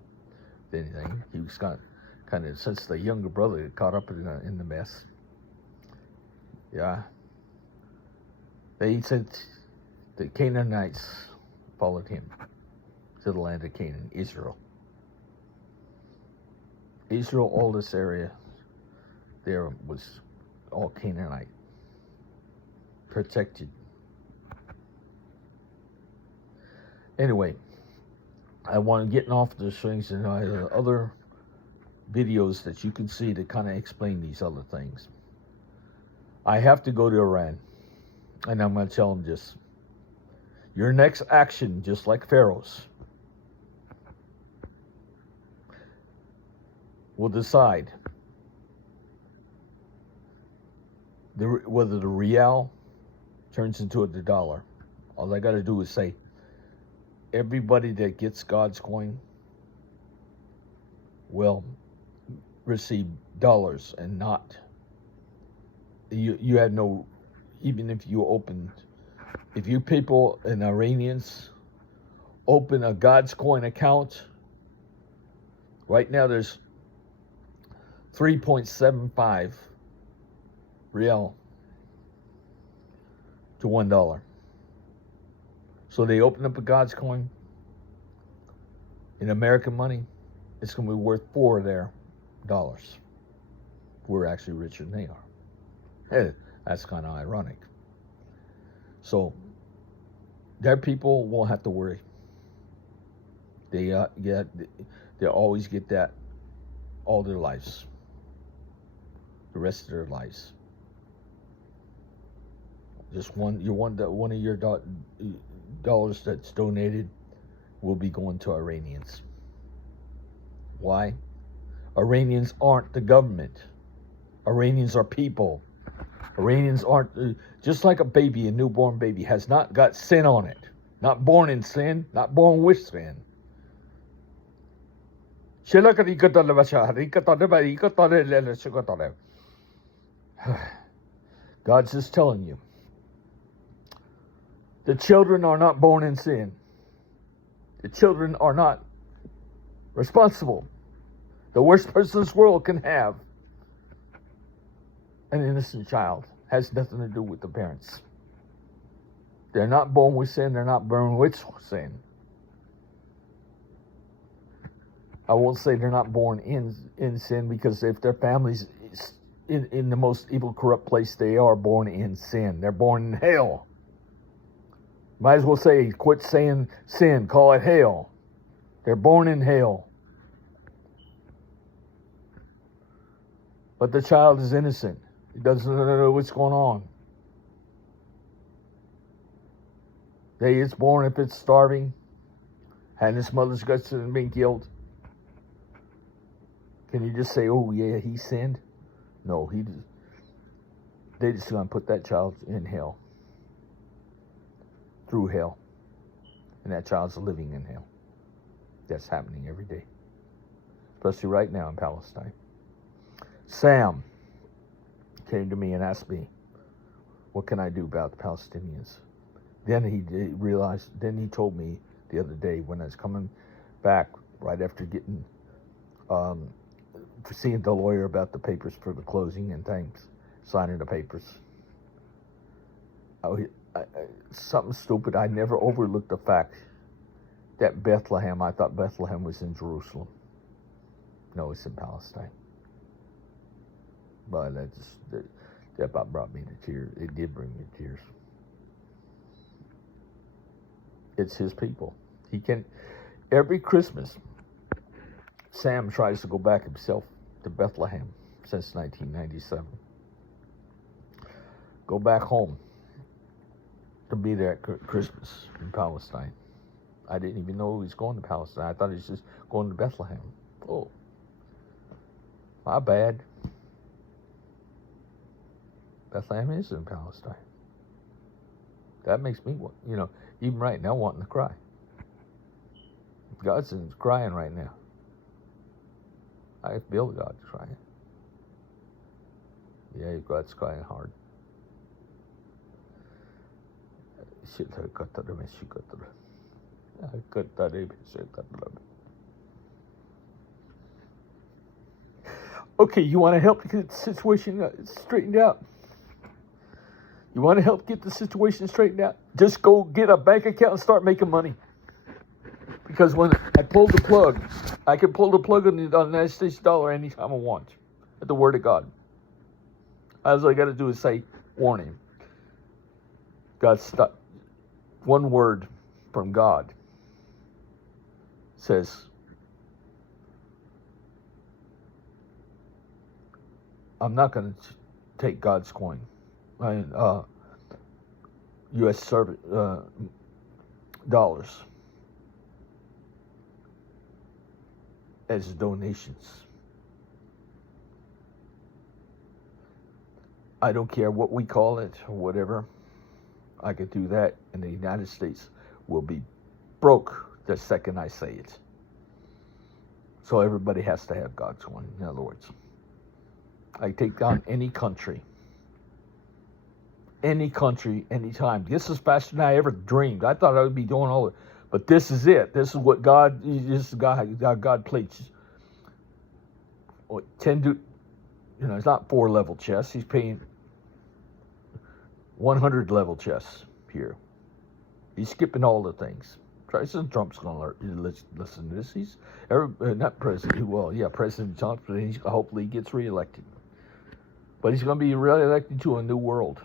with anything. He was kind of since the younger brother got caught up in the mess. Yeah. They said the Canaanites followed him to the land of Canaan, Israel. Israel, all this area there was all Canaanite, protected. Anyway, I want to get off those things, and I have other videos that you can see to kind of explain these other things. I have to go to Iran, and I'm going to tell them this. Your next action, just like Pharaoh's, will decide whether the rial turns into the dollar. All I got to do is say, everybody that gets God's coin will receive dollars and not. You have no, even if you people and Iranians open a God's coin account, right now there's 3.75 rial to $1. So they open up a God's coin. In American money, it's going to be worth $4 of their dollars. We're actually richer than they are. Hey, that's kind of ironic. So their people won't have to worry. They always get that all their lives, the rest of their lives. Just one of your dollars that's donated will be going to Iranians. Why? Iranians aren't the government. Iranians are people. Iranians aren't, just like a baby, a newborn baby has not got sin on it. Not born in sin, not born with sin. God's just telling you. The children are not born in sin. The children are not responsible. The worst person this world can have, an innocent child, has nothing to do with the parents. They're not born with sin. They're not born with sin. I won't say they're not born in sin, because if their families in the most evil, corrupt place, they are born in sin. They're born in hell. Might as well say, quit saying sin, call it hell. They're born in hell. But the child is innocent. He doesn't know what's going on. Day it's born, if it's starving, and his mother's guts and being killed. Can you just say, oh yeah, he sinned? No, they just gonna put that child in hell. Through hell. And that child's living in hell. That's happening every day. Especially right now in Palestine. Sam came to me and asked me, what can I do about the Palestinians? Then he realized, then he told me the other day when I was coming back right after getting, seeing the lawyer about the papers for the closing and things, signing the papers. Something stupid. I never overlooked the fact that Bethlehem, I thought Bethlehem was in Jerusalem. No, it's in Palestine. But that about brought me to tears. It did bring me to tears. It's his people. He can, every Christmas, Sam tries to go back himself to Bethlehem since 1997. Go back home to be there at Christmas in Palestine. I didn't even know he was going to Palestine. I thought he was just going to Bethlehem. Oh, my bad. Bethlehem is in Palestine. That makes me, even right now, wanting to cry. God's crying right now. I feel God's crying. Yeah, God's crying hard. Okay, you want to help get the situation straightened out? You want to help get the situation straightened out? Just go get a bank account and start making money. Because when I pull the plug, I can pull the plug on the United States dollar anytime I want. At the Word of God. All I got to do is say, warning. One word from God says, I'm not going to take God's coin. U.S. service dollars as donations. I don't care what we call it or whatever. I could do that, and the United States will be broke the second I say it. So everybody has to have God's coin. In other words, I take down any country, anytime. This is faster than I ever dreamed. I thought I would be doing all it, but this is it. This is what God. This is God plays. 10. It's not 4 level chess. He's paying 100 level chess here. He's skipping all the things. President Trump's going to listen to this. He's not President. Well, yeah, President Trump. But hopefully he gets reelected. But he's going to be reelected to a new world.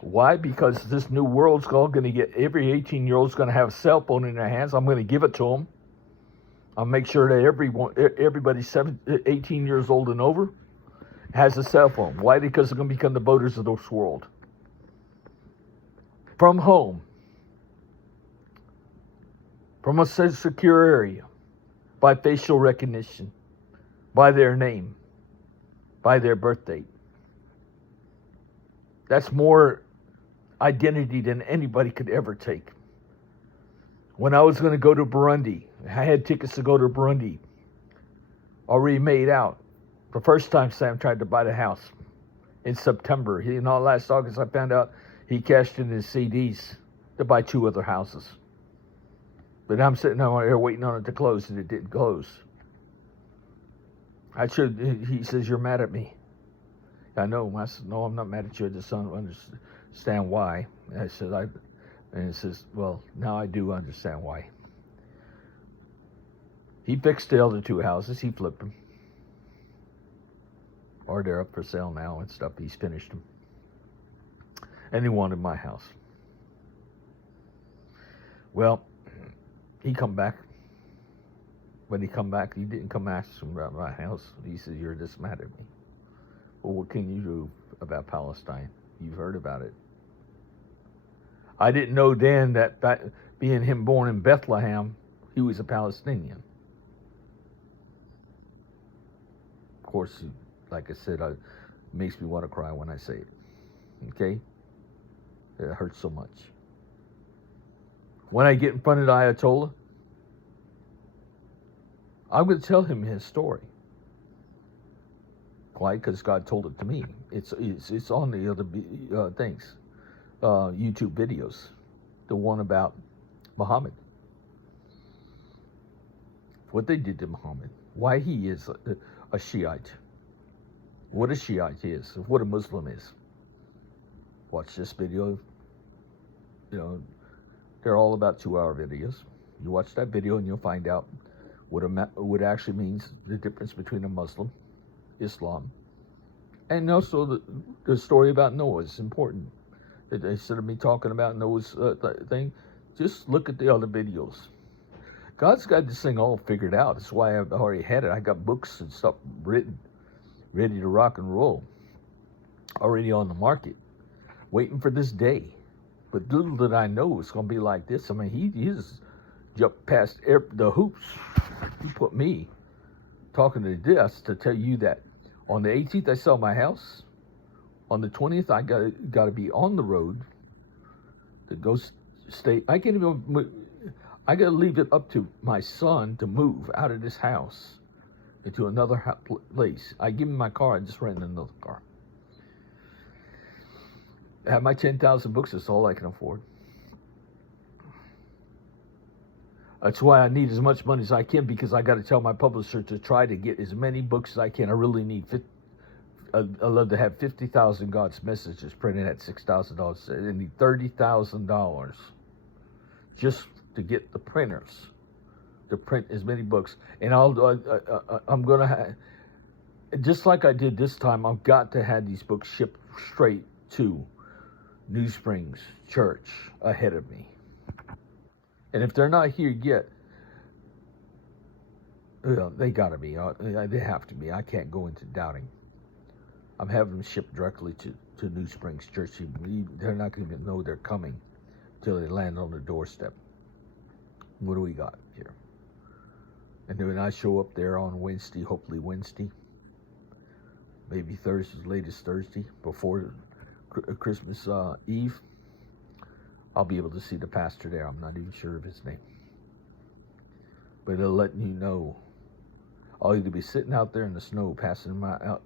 Why? Because this new world's going to get every 18-year-old's going to have a cell phone in their hands. I'm going to give it to them. I'll make sure that everybody 18 years old and over has a cell phone. Why? Because they're going to become the voters of this world. From home. From a secure area. By facial recognition. By their name. By their birth date. That's more identity than anybody could ever take. When I was going to go to Burundi, I had tickets to go to Burundi already made out. The first time Sam tried to buy the house in September. Last August I found out he cashed in his CDs to buy 2 other houses. But I'm sitting there waiting on it to close, and it didn't close. He says, you're mad at me. I know. I said, no, I'm not mad at you. I just don't understand why. And I said, and it says, well, now I do understand why. He fixed the other 2 houses. He flipped them. Or they're up for sale now and stuff. He's finished them. And he wanted my house. Well, he come back. When he come back, he didn't come ask him about my house. He said, you're just mad at me. Well, what can you do about Palestine? You've heard about it. I didn't know then that being him born in Bethlehem, he was a Palestinian. Of course, like I said, it makes me want to cry when I say it. Okay? It hurts so much. When I get in front of the Ayatollah, I'm going to tell him his story. Why? Because God told it to me. It's on the other things. YouTube videos. The one about Muhammad. What they did to Muhammad. Why he is a Shiite. What a Shiite is. What a Muslim is. Watch this video. You know, they're all about 2-hour videos. You watch that video and you'll find out what actually means, the difference between a Muslim, Islam, and also the story about Noah is important. Instead of me talking about Noah's thing, just look at the other videos. God's got this thing all figured out. That's why I've already had it. I got books and stuff written, ready to rock and roll, already on the market, waiting for this day. But little did I know it's going to be like this. I mean, he's jumped past the hoops. He put me talking to this to tell you that on the 18th I sell my house. On the 20th I got to be on the road to go stay. I can't even. I got to leave it up to my son to move out of this house into another place. I give him my car. I just rent another car. I have my 10,000 books. That's all I can afford. That's why I need as much money as I can, because I got to tell my publisher to try to get as many books as I can. I really need I'd love to have 50,000 God's Messages printed at $6,000. I need $30,000 just to get the printers to print as many books. And I'm going to have, just like I did this time, I've got to have these books shipped straight to New Springs Church ahead of me. And if they're not here yet, well, they got to be. They have to be. I can't go into doubting. I'm having them shipped directly to New Springs Church. They're not going to even know they're coming until they land on the doorstep. What do we got here? And then when I show up there on Wednesday, hopefully Wednesday, maybe Thursday, latest Thursday, before Christmas Eve, I'll be able to see the pastor there. I'm not even sure of his name. But it'll let you know. I'll either be sitting out there in the snow, passing out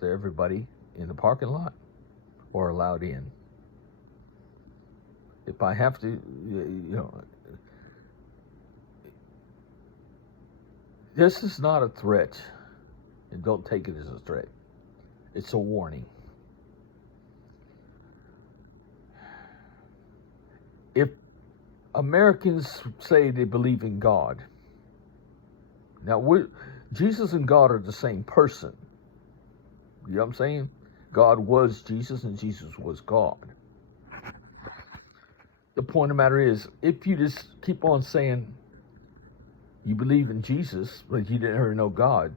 to everybody in the parking lot, or allowed in. If I have to, you know, this is not a threat, and don't take it as a threat. It's a warning. If Americans say they believe in God, now Jesus and God are the same person. You know what I'm saying? God was Jesus and Jesus was God. The point of the matter is, if you just keep on saying you believe in Jesus, but you didn't ever know God,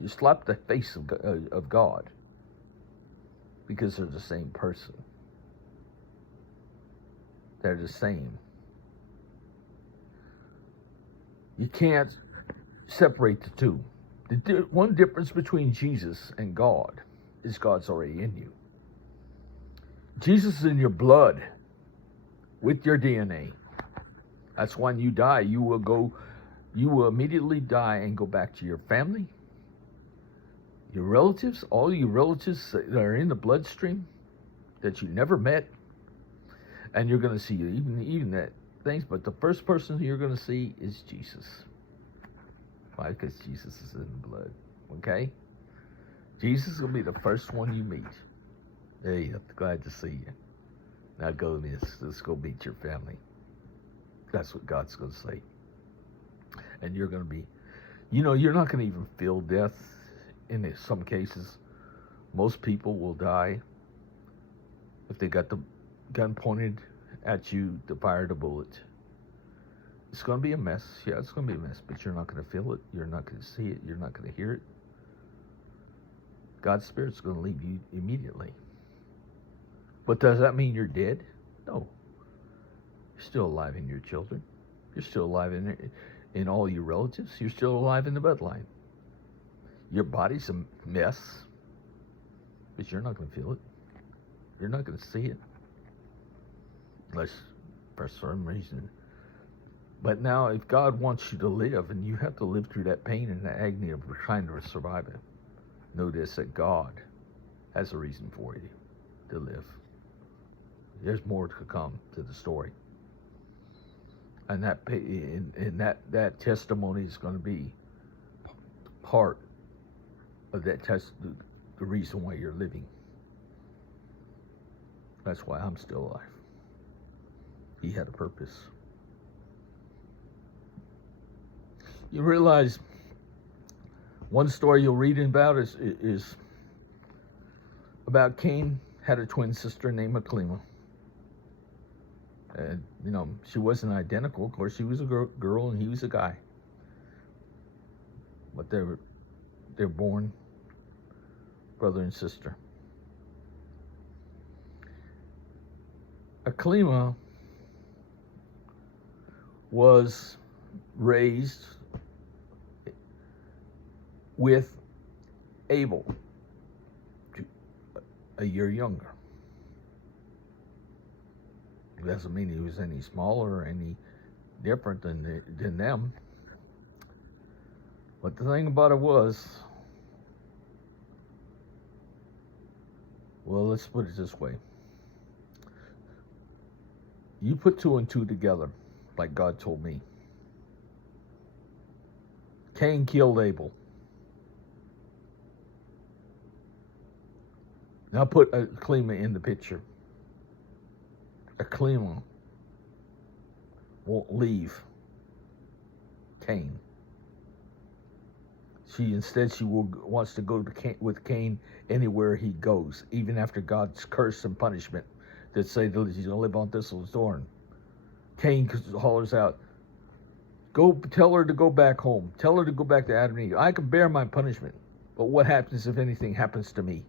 you slap the face of God, because they're the same person. They're the same. You can't separate the two. The one difference between Jesus and God is God's already in you. Jesus is in your blood with your DNA. That's when you die, you will immediately die and go back to your family, your relatives, all your relatives that are in the bloodstream that you never met. And you're going to see even that things, but the first person you're going to see is Jesus. Why? Because Jesus is in the blood. Okay? Jesus will be the first one you meet. Hey, I'm glad to see you. Now go, let's go meet your family. That's what God's going to say. And you're going to be, you're not going to even feel death in some cases. Most people will die if they got the gun pointed at you to fire the bullet. It's going to be a mess. Yeah, it's going to be a mess, but you're not going to feel it. You're not going to see it. You're not going to hear it. God's Spirit's going to leave you immediately. But does that mean you're dead? No. You're still alive in your children. You're still alive in all your relatives. You're still alive in the bloodline. Your body's a mess, but you're not going to feel it. You're not going to see it. Unless for some reason. But now, if God wants you to live, and you have to live through that pain and the agony of trying to survive it, know this, that God has a reason for you to live. There's more to come to the story. And that testimony is going to be part of that the reason why you're living. That's why I'm still alive. He had a purpose. You realize one story you'll read about is about Cain had a twin sister named Aklima. And, she wasn't identical. Of course, she was a girl and he was a guy. But they're born brother and sister. Aklima was raised with Abel, a year younger. It doesn't mean he was any smaller or any different than them. But the thing about it was, well, let's put it this way. You put 2 and 2 together, like God told me. Cain killed Abel. Now put Aklima in the picture. Aklima won't leave Cain. She wants to go with Cain anywhere he goes, even after God's curse and punishment that say that he's going to live on thistle's thorn. Cain hollers out, "Go tell her to go back home. Tell her to go back to Adam and Eve. I can bear my punishment, but what happens if anything happens to me?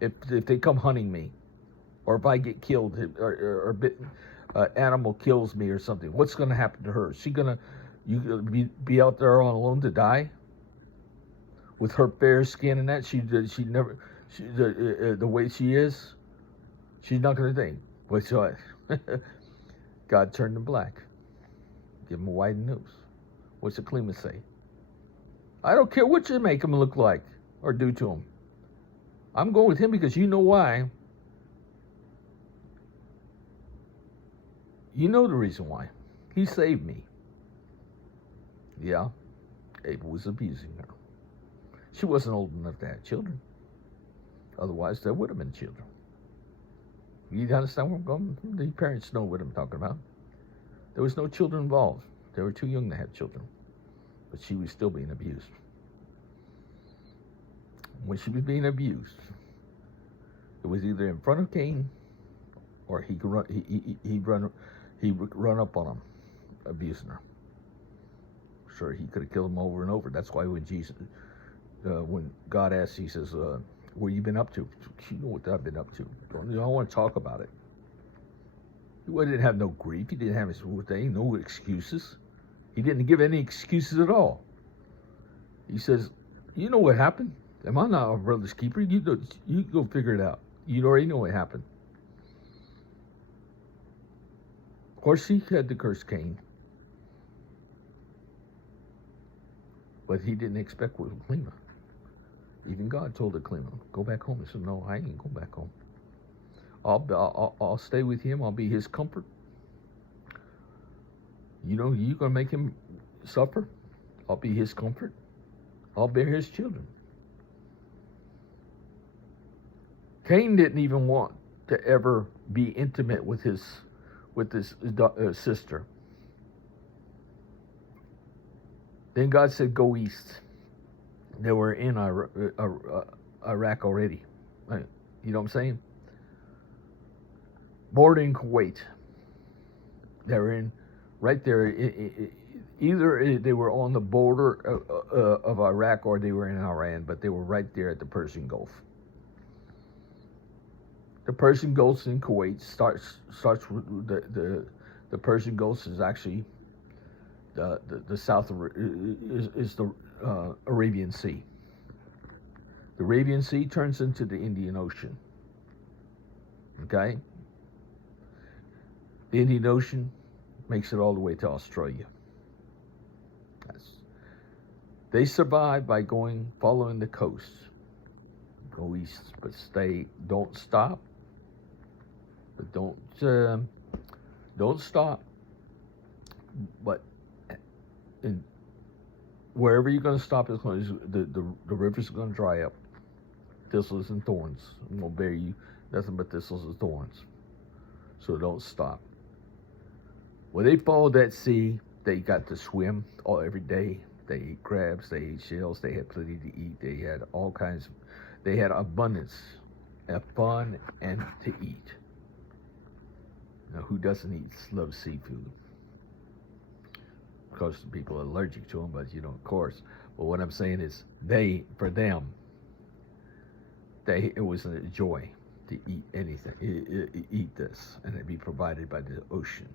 If they come hunting me, or if I get killed, or animal kills me or something, what's going to happen to her? She gonna be out there all alone to die with her fair skin and that? The way she is, she's not going to think. But so God turned him black, give him a white nose. What's the Aklima say? I don't care what you make him look like or do to him. I'm going with him because you know why. You know the reason why. He saved me. Yeah, Abel was abusing her. She wasn't old enough to have children. Otherwise, there would have been children. You understand where I'm going? The parents know what I'm talking about. There was no children involved. They were too young to have children. But she was still being abused. When she was being abused, it was either in front of Cain, or he'd run up on him, abusing her. Sure, he could have killed him over and over. That's why when God asked, he says, "What you been up to?" You know what I've been up to. I don't want to talk about it. He didn't have no grief. He didn't have his thing, no excuses. He didn't give any excuses at all. He says, "You know what happened? Am I not a brother's keeper? You go figure it out. You already know what happened." Of course, he had to curse Cain. But he didn't expect with Aklima. Even God told Aklima, "Go back home." He said, "No, I ain't going back home. I'll stay with him. I'll be his comfort. You going to make him suffer? I'll be his comfort. I'll bear his children." Cain didn't even want to ever be intimate with his sister. Then God said, "Go east." They were in Iraq already. You know what I'm saying? Bordering Kuwait. They were in right there. Either they were on the border of Iraq or they were in Iran, but they were right there at the Persian Gulf. The Persian Gulf in Kuwait starts with the Persian Gulf is actually the south of is the Arabian Sea. The Arabian Sea turns into the Indian Ocean. Okay? The Indian Ocean makes it all the way to Australia. They survive by following the coast. Go east, but don't stop. But don't stop. But in, wherever you're going to stop, is going to, the river's going to dry up. Thistles and thorns won't bear you nothing but thistles and thorns. So don't stop. When they followed that sea, they got to swim every day. They ate crabs, they ate shells, they had plenty to eat. They had all kinds. They had abundance of fun and to eat. Now, who doesn't love seafood? Of course, people are allergic to them, but of course. But what I'm saying is, for them, it was a joy to eat anything, eat this, and it be provided by the ocean.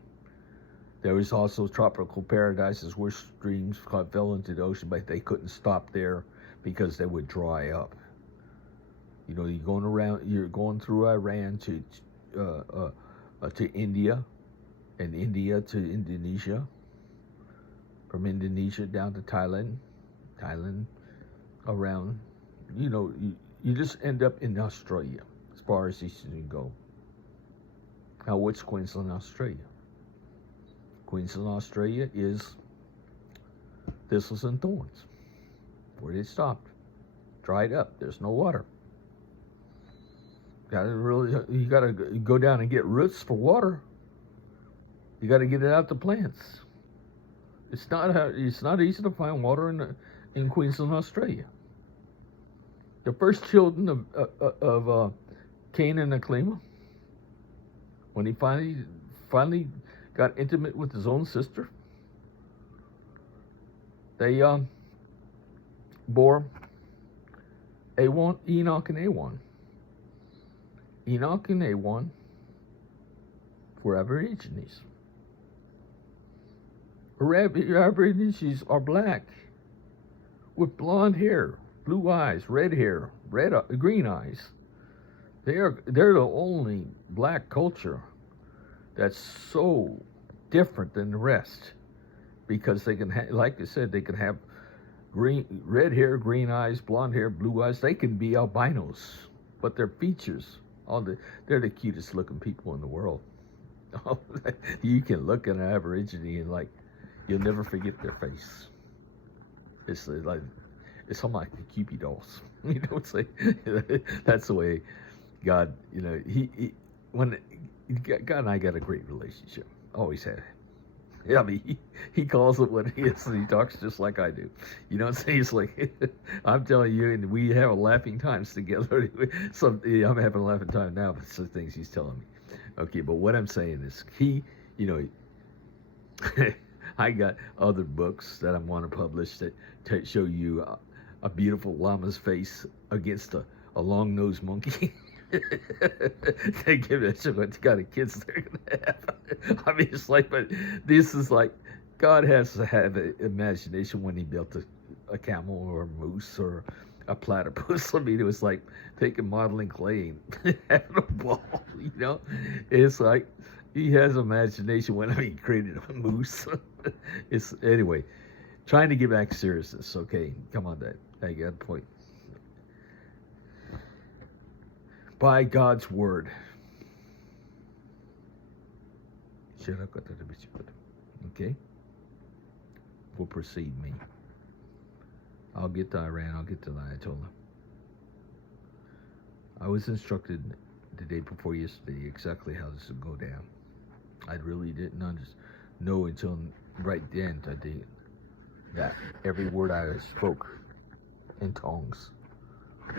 There was also tropical paradises where streams fell into the ocean, but they couldn't stop there because they would dry up. You're going through Iran to India, and India to Indonesia, from Indonesia down to Thailand around, you just end up in Australia as far as east as you can go. Now, what's Queensland, Australia? Queensland, Australia is thistles and thorns. Where it stopped. Dried up. There's no water. You gotta go down and get roots for water. You gotta get it out the plants. It's not easy to find water in Queensland, Australia. The first children of Cain and Aklima, when he finally got intimate with his own sister, they bore Enoch and Awan. Enoch and Awan were Aborigines. Aborigines are black with blonde hair, blue eyes, red hair, green eyes. They're the only black culture that's so different than the rest, because they can like I said, they can have red hair, green eyes, blonde hair, blue eyes. They can be albinos, but their features, they're the cutest looking people in the world. You can look at an Aborigine and you'll never forget their face. It's almost like the Cupid dolls. It's like that's the way God. God and I got a great relationship. Always had. Yeah, I mean, he calls it what it is, and he talks just like I do. It's like, I'm telling you, and we have laughing times together. I'm having a laughing time now with some things he's telling me. Okay, but what I'm saying is, I got other books that I want to publish that show you a beautiful llama's face against a long-nosed monkey. They give it what kind of kids they're gonna have. I mean, it's like, but this is like, God has to have an imagination when he built a camel or a moose or a platypus. I mean, it was like taking modeling clay and having a ball. It's like he has imagination when he created a moose. It's anyway. Trying to get back to seriousness. Okay, come on, Dad. I got a point. By God's word. Okay? Will precede me. I'll get to Iran. I'll get to the Ayatollah. I was instructed the day before yesterday exactly how this would go down. I really didn't know until right then that every word I spoke in tongues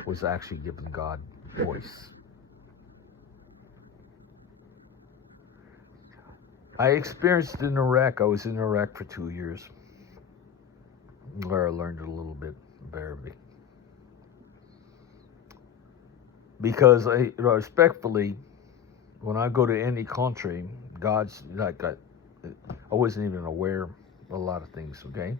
was actually giving God voice. I experienced in Iraq. I was in Iraq for 2 years, where I learned a little bit of Arabic. Because respectfully, when I go to any country, God's like I wasn't even aware of a lot of things. Okay,